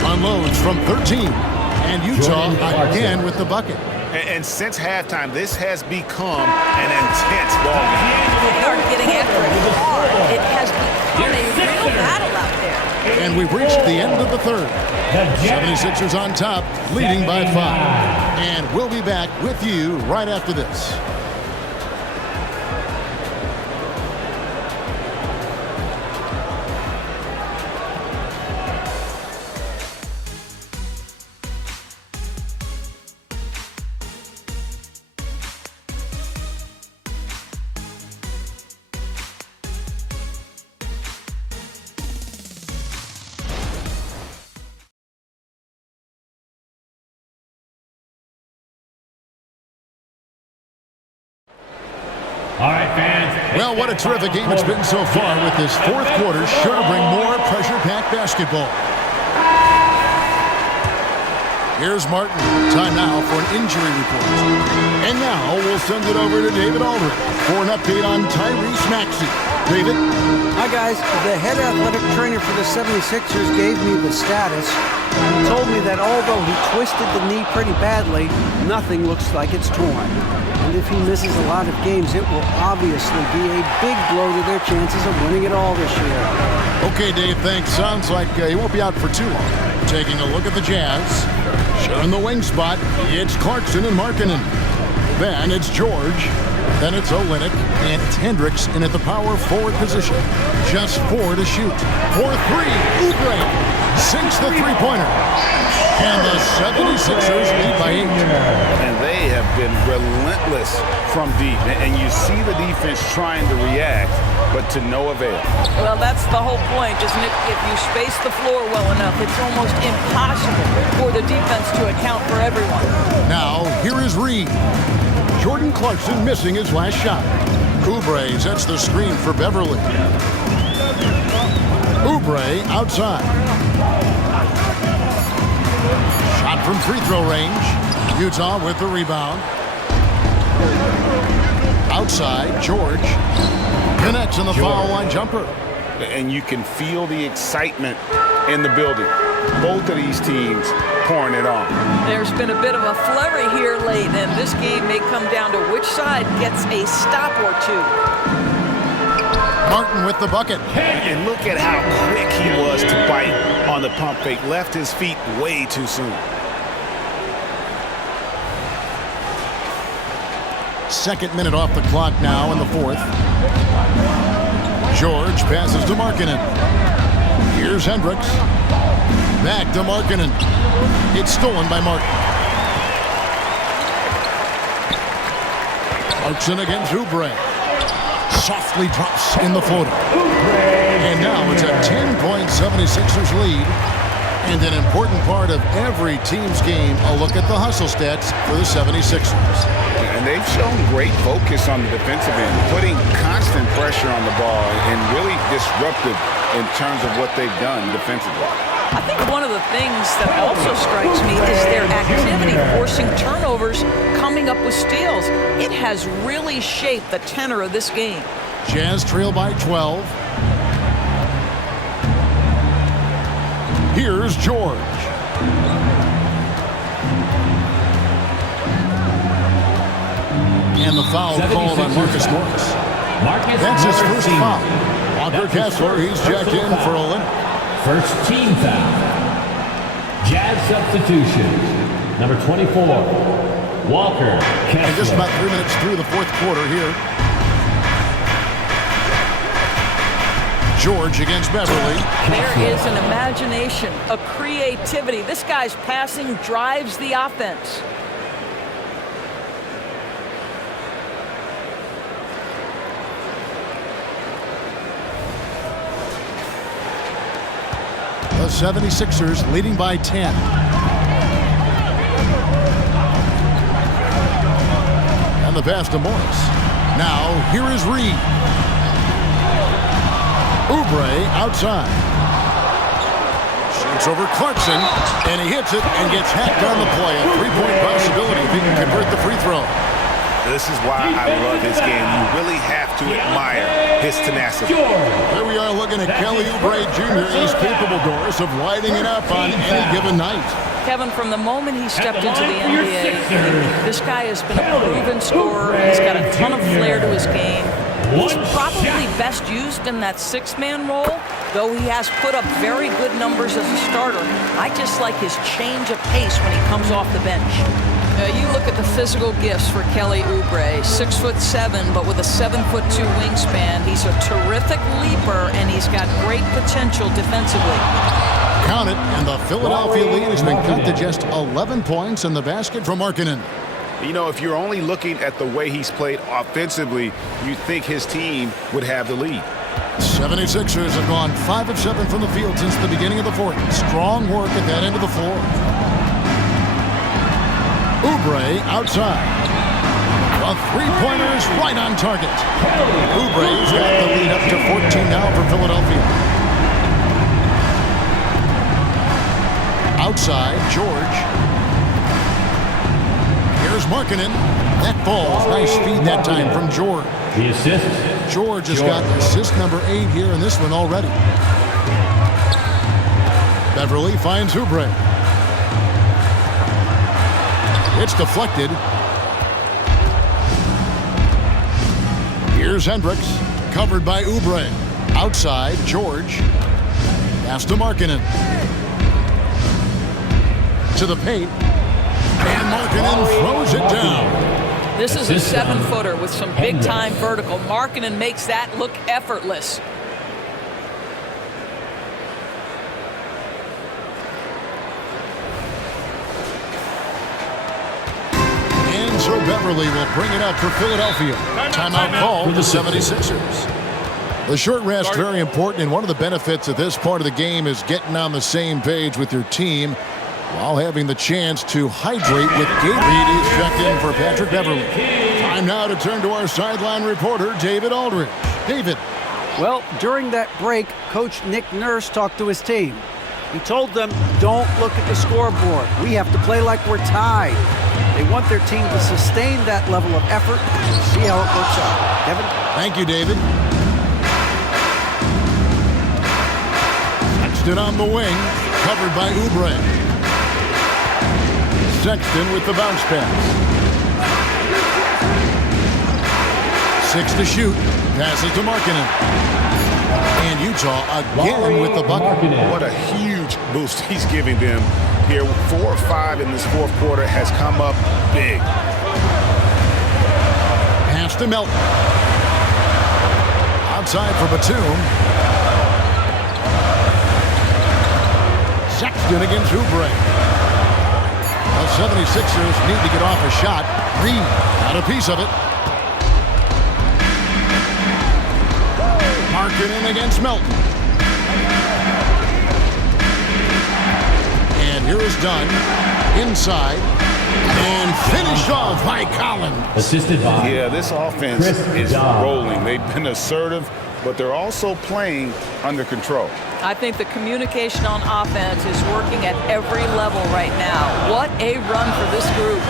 Unloads from 13. And Utah again with the bucket. And since halftime, this has become an intense ball game. They are getting after it hard. It has become a real battle out there. And we've reached the end of the third. 76ers on top, leading by 5. And we'll be back with you right after this. All right, fans. Well, what a terrific game it's been so far with this fourth quarter. Sure to bring more pressure-packed basketball. Here's Martin. Time now for an injury report. And now we'll send it over to David Aldridge for an update on Tyrese Maxey. David? Hi, guys. The head athletic trainer for the 76ers gave me the status. He told me that although he twisted the knee pretty badly, nothing looks like it's torn. And if he misses a lot of games, it will obviously be a big blow to their chances of winning it all this year. Okay, Dave, thanks. Sounds like he won't be out for too long. Taking a look at the Jazz. Sharing the wing spot, it's Clarkson and Markkanen. Then it's George. Then it's Olynyk, and it's Hendricks in at the power forward position. Just 4 to shoot. For 3, Oubre sinks the three-pointer. And the 76ers lead by 8. And they have been relentless from deep. And you see the defense trying to react, but to no avail. Well, that's the whole point, isn't it? If you space the floor well enough, it's almost impossible for the defense to account for everyone. Now, here is Reed. Jordan Clarkson missing his last shot. Oubre sets the screen for Beverly. Oubre outside. Shot from free throw range. Utah with the rebound. Outside, George connects in the foul line jumper. And you can feel the excitement in the building. Both of these teams pouring it on. There's been a bit of a flurry here late, and this game may come down to which side gets a stop or two. Martin with the bucket. And look at how quick he was to bite on the pump fake. Left his feet way too soon. Second minute off the clock now in the fourth. George passes to Markkanen. Here's Hendricks. Back to Markkanen. It's stolen by Martin. Clarkson against Oubre. Softly drops in the floater. And now it's a 10-point 76ers lead. And an important part of every team's game, a look at the hustle stats for the 76ers. And they've shown great focus on the defensive end, putting constant pressure on the ball and really disruptive in terms of what they've done defensively. I think one of the things that also strikes me is their activity forcing turnovers, coming up with steals. It has really shaped the tenor of this game. Jazz trail by 12. Here's George. And the foul called on Marcus Morris. That's his first foul. Walker Kessler, he's checked in for a limit. First team foul. Jazz substitution. Number 24, Walker Kessler. And just about 3 minutes through the fourth quarter here. George against Beverly. There is an imagination, a creativity. This guy's passing drives the offense. The 76ers leading by 10. And the pass to Morris. Now, here is Reed. Oubre outside. Shoots over Clarkson, and he hits it and gets hacked on the play. A three-point possibility if he can convert the free throw. This is why I love his game. You really have to admire his tenacity. Here we are looking at Kelly Oubre Jr. He's capable, Doris, of lighting it up on any given night. Kevin, from the moment he stepped into the NBA, this guy has been a proven scorer. He's got a ton of flair to his game. He's probably best used in that six-man role, though he has put up very good numbers as a starter. I just like his change of pace when he comes off the bench. You look at the physical gifts for Kelly Oubre, 6'7", but with a 7'2" wingspan. He's a terrific leaper, and he's got great potential defensively. Count it, and the Philadelphia lead has been cut to just 11 points in the basket from Markkanen. You know, if you're only looking at the way he's played offensively, you think his team would have the lead. 76ers have gone 5 of 7 from the field since the beginning of the fourth. Strong work at that end of the floor. Oubre outside. A three-pointer is right on target. Oubre's got the lead up to 14 now for Philadelphia. Outside, George. Here's Markkanen. That falls. Nice feed that time from George. The assist. George has got assist number 8 here in this one already. Beverly finds Oubre. It's deflected. Here's Hendricks, covered by Oubre. Outside, George. Pass to Markkanen. To the paint. And Markkanen throws it down. This is a 7-footer with some big-time vertical. Markkanen makes that look effortless. And so Beverly will bring it up for Philadelphia. Timeout call for the 76ers. The short rest very important, and one of the benefits of this part of the game is getting on the same page with your team while having the chance to hydrate with Gatorade. Is checked in for Patrick Beverly. Time now to turn to our sideline reporter, David Aldridge. David. Well, during that break, Coach Nick Nurse talked to his team. He told them, don't look at the scoreboard. We have to play like we're tied. They want their team to sustain that level of effort and see how it works out. Kevin? Thank you, David. Sexton on the wing, covered by Oubre. Sexton with the bounce pass. 6 to shoot. Passes to Markkanen. And Utah again with the bucket. What a huge boost he's giving them here. 4 or 5 in this fourth quarter has come up big. Pass to Melton. Outside for Batum. Sexton against Oubre. The 76ers need to get off a shot. Reed got a piece of it. Markkanen against Melton. And here is Dunn. Inside. And finished off by Collins. Assisted by. Yeah, this offense is rolling. They've been assertive, but they're also playing under control. I think the communication on offense is working at every level right now. What a run for this group.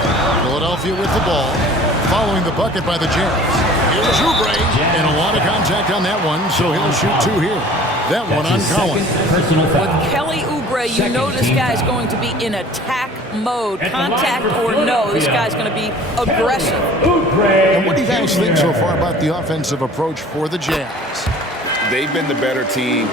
Philadelphia with the ball, following the bucket by the Jazz. Here's Oubre, and a lot of contact on that one, so he'll shoot two here. That one on Collins. With Kelly Oubre, you know this guy's going to be in attack mode. Contact or no, this guy's going to be aggressive. And what do you guys think so far about the offensive approach for the Jazz? They've been the better team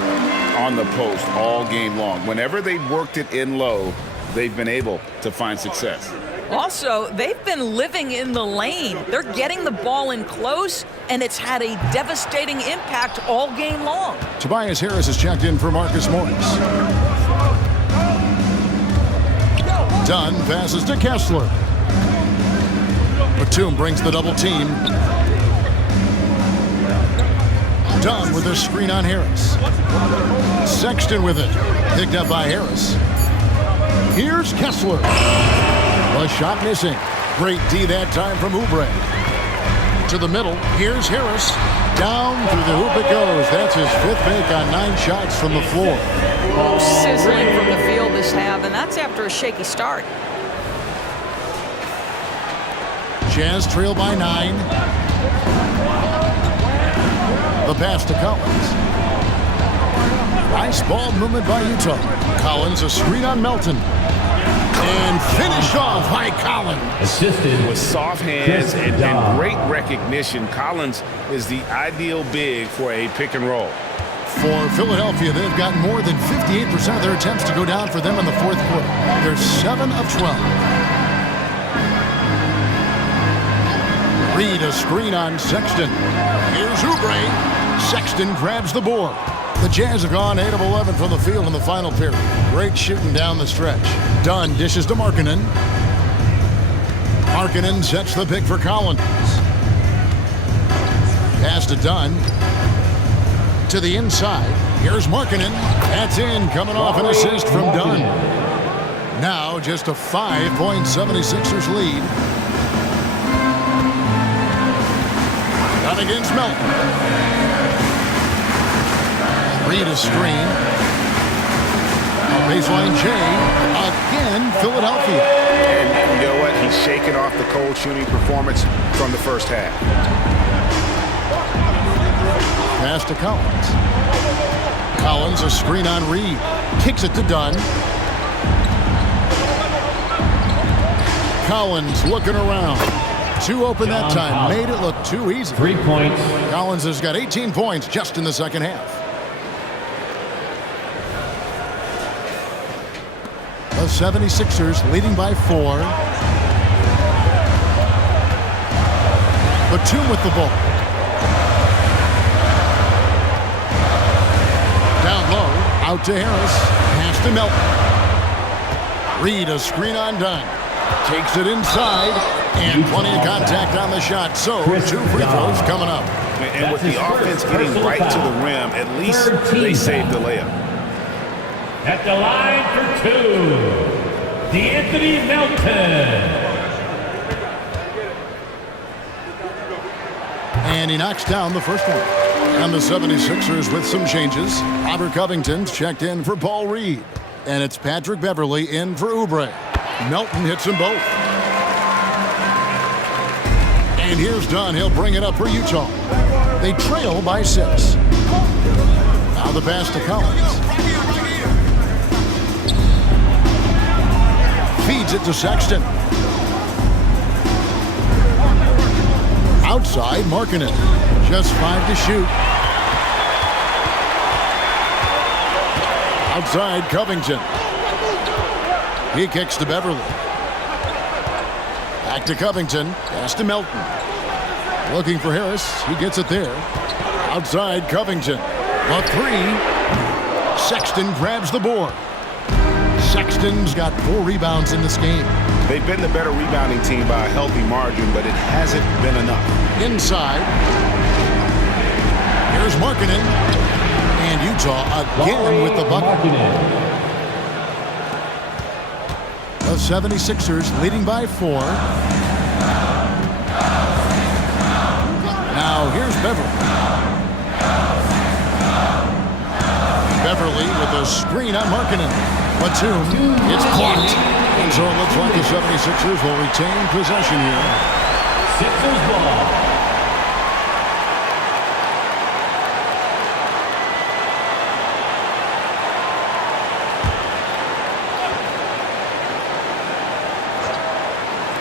on the post all game long. Whenever they've worked it in low, they've been able to find success. Also, they've been living in the lane. They're getting the ball in close, and it's had a devastating impact all game long. Tobias Harris has checked in for Marcus Morris. Dunn passes to Kessler. Batum brings the double team. Dunn with a screen on Harris. Sexton with it. Picked up by Harris. Here's Kessler. A shot missing. Great D that time from Oubre. To the middle. Here's Harris. Down through the hoop it goes. That's his fifth make on 9 shots from the floor. Sizzling from the field this half, and that's after a shaky start. Jazz trail by 9. The pass to Collins. Nice ball movement by Utah. Collins a screen on Melton. And finished off by Collins. Assisted with soft hands and great recognition. Collins is the ideal big for a pick and roll. For Philadelphia, they've gotten more than 58% of their attempts to go down for them in the fourth quarter. They're 7 of 12. Reed a screen on Sexton. Here's Oubre. Sexton grabs the board. The Jazz have gone 8 of 11 from the field in the final period. Great shooting down the stretch. Dunn dishes to Markkanen. Markkanen sets the pick for Collins. Pass to Dunn. To the inside. Here's Markkanen. That's in, coming off an assist from Dunn. Now just a 5-point 76ers lead. Dunn against Melton. Reed a screen. A baseline J. Again, Philadelphia. And you know what? He's shaking off the cold shooting performance from the first half. Pass to Collins. Collins a screen on Reed. Kicks it to Dunn. Collins looking around. Too open that time. Made it look too easy. 3 points. Collins has got 18 points just in the second half. The 76ers leading by 4. Batum with the ball. Down low, out to Harris. Pass to Melton. Reed a screen on Dunn. Takes it inside, and plenty of contact on the shot. So 2 free throws coming up. And with the offense getting right to the rim, at least they saved the layup. At the line for 2, D'Anthony Melton. And he knocks down the first one. And the 76ers with some changes. Robert Covington's checked in for Paul Reed. And it's Patrick Beverley in for Oubre. Melton hits them both. And here's Dunn. He'll bring it up for Utah. They trail by 6. Now the pass to Collins. Feeds it to Sexton. Outside, Markkanen. Just 5 to shoot. Outside, Covington. He kicks to Beverley. Back to Covington. Pass to Melton. Looking for Harris. He gets it there. Outside Covington. A three. Sexton grabs the board. Sexton's got 4 rebounds in this game. They've been the better rebounding team by a healthy margin, but it hasn't been enough. Inside. Here's Markkanen. And Utah again with the bucket. The 76ers leading by 4. Now here's Beverly. Beverly with a screen on Markkanen. Batum, it's blocked. And so it looks like the 76ers will retain possession here. Sixers ball.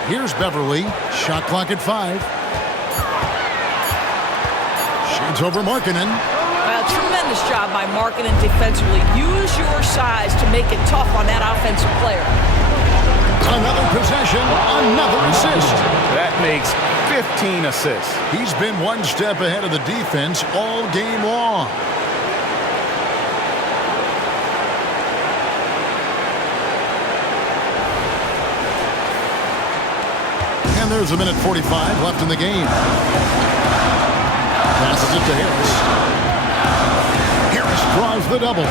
Here's Beverly. Shot clock at 5. Shades over Markkanen. Tremendous job by Markkanen defensively. Use your size to make it tough on that offensive player. Another possession, another assist. That makes 15 assists. He's been one step ahead of the defense all game long. And there's a minute 45 left in the game. Passes it to Harris. Harris draws the double.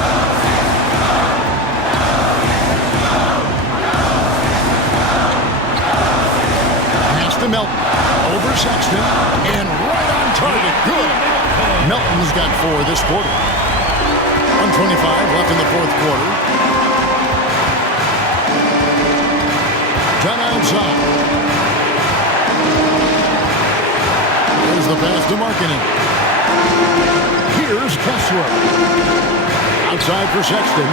Pass to Melton. Over Sexton. And right on target. Good. Melton's got 4 this quarter. 1:25 left in the fourth quarter. Done outside. Here's the pass to Markkanen. Here's Kessler. Outside for Sexton.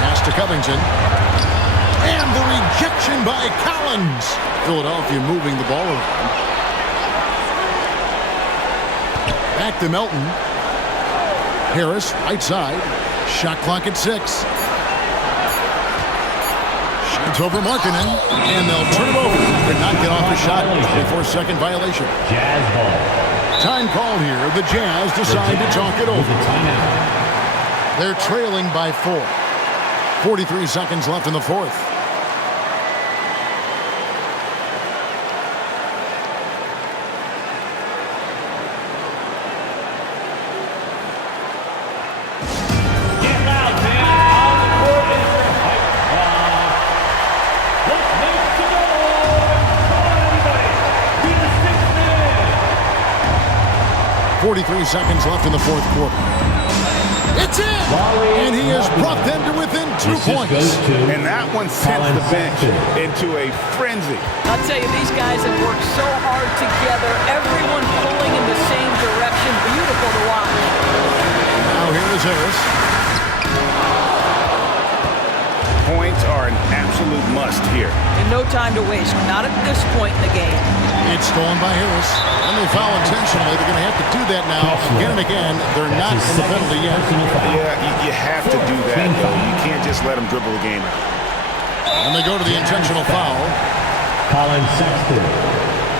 Pass to Covington. And the rejection by Collins. Philadelphia moving the ball around. Back to Melton. Harris, right side. Shot clock at 6. It's over Markkanen, and they'll turn it over. Did not get off a shot. 24-second violation. Jazz ball. Time called here. The Jazz decide to talk it over. They're trailing by 4. 43 seconds left in the fourth. Seconds left in the fourth quarter. It's in! And he has brought them to within 2 points. And that one sent the bench into a frenzy. I'll tell you, these guys have worked so hard together. Everyone pulling in the same direction. Beautiful to watch. Now here is Harris. Points are an absolute must here. And no time to waste. Not at this point in the game. It's stolen by Harris. And they foul intentionally. They're going to have to do that now. Again and again. They're not in the penalty yet. Yeah, you have to do that, though. You can't just let them dribble the game out. And they go to the intentional foul. Colin Sexton.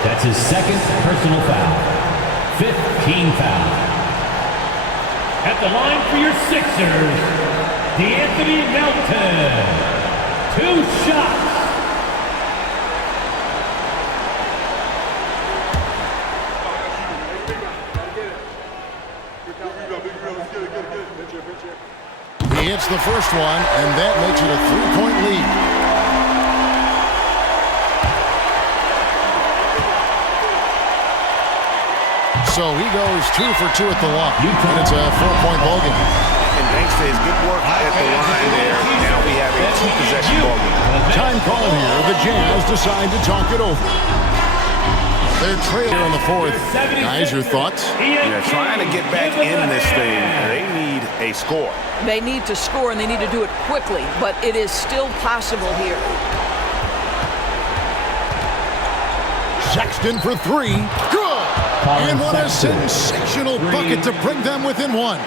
That's his second personal foul. 15 foul. At the line for your Sixers, D'Anthony Melton. 2 shots. He hits the first one, and that makes it a 3-point lead. So he goes 2 for 2 at the line, and it's a 4-point ball game. And thanks to his good work at the line there, now we have a 2-possession ball game. Time call here. The Jazz decide to talk it over. They're trailing in the fourth. Guys, your thoughts? Yeah, trying to get back in this thing, they need a score. They need to score, and they need to do it quickly, but it is still possible here. Sexton for 3. Good! And what a sensational bucket to bring them within 1.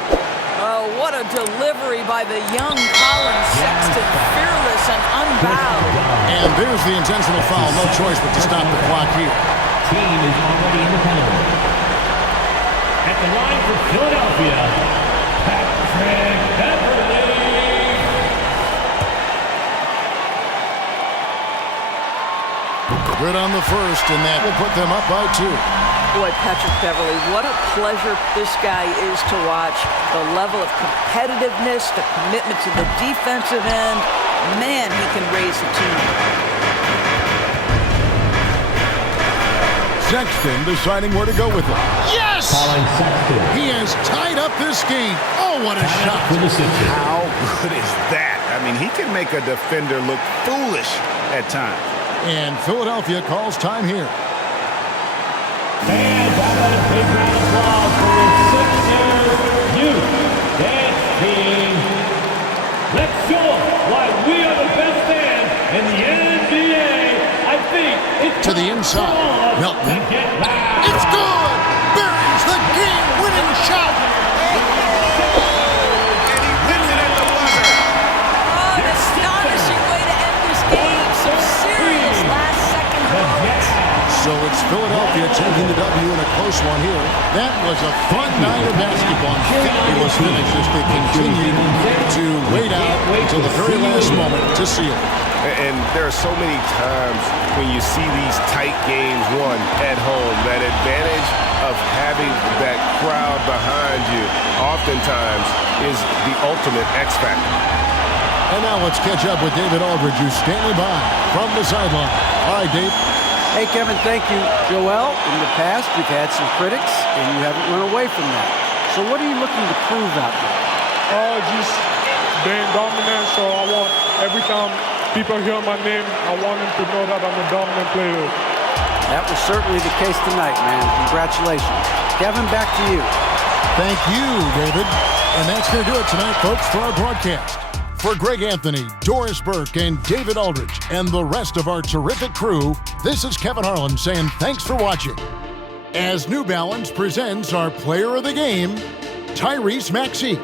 Oh, Oh, what a delivery by the young Colin Sexton, fearless and unbowed. And there's the intentional foul. No choice but to stop the clock here. Team is already in the penalty. At the line for Philadelphia, Patrick Beverly. Good on the first, and that will put them up by 2. Boy, Patrick Beverly, what a pleasure this guy is to watch. The level of competitiveness, the commitment to the defensive end. Man, he can raise the team. Sexton deciding where to go with it. Yes! Colin Sexton. He has tied up this game. Oh, what a shot. How good is that? I mean, he can make a defender look foolish at times. And Philadelphia calls time here. And that a big round of applause for the Sixers youth dance team. Let's show why we are the best band in the NBA. I think it's to the inside. Melton. It's good! Buries the game-winning shot! And he hits it at the buzzer. Oh, an astonishing way to end this game. Some serious last-second moments. So it's Philadelphia taking the W in a close one here. That was a fun night of basketball. Fabulous finish as they continue to wait out until the very last moment to seal it. And there are so many times when you see these tight games won at home, that advantage of having that crowd behind you oftentimes is the ultimate X factor. And now let's catch up with David Aldridge, who's standing by from the sideline. All right, Dave. Hey, Kevin, thank you. Joel, in the past, you've had some critics, and you haven't run away from that. So what are you looking to prove out there? Just being dominant, so I want every time people hear my name, I want them to know that I'm a dominant player. That was certainly the case tonight, man. Congratulations. Kevin, back to you. Thank you, David. And that's going to do it tonight, folks, for our broadcast. For Greg Anthony, Doris Burke, and David Aldridge, and the rest of our terrific crew, this is Kevin Harlan saying thanks for watching. As New Balance presents our player of the game, Tyrese Maxey.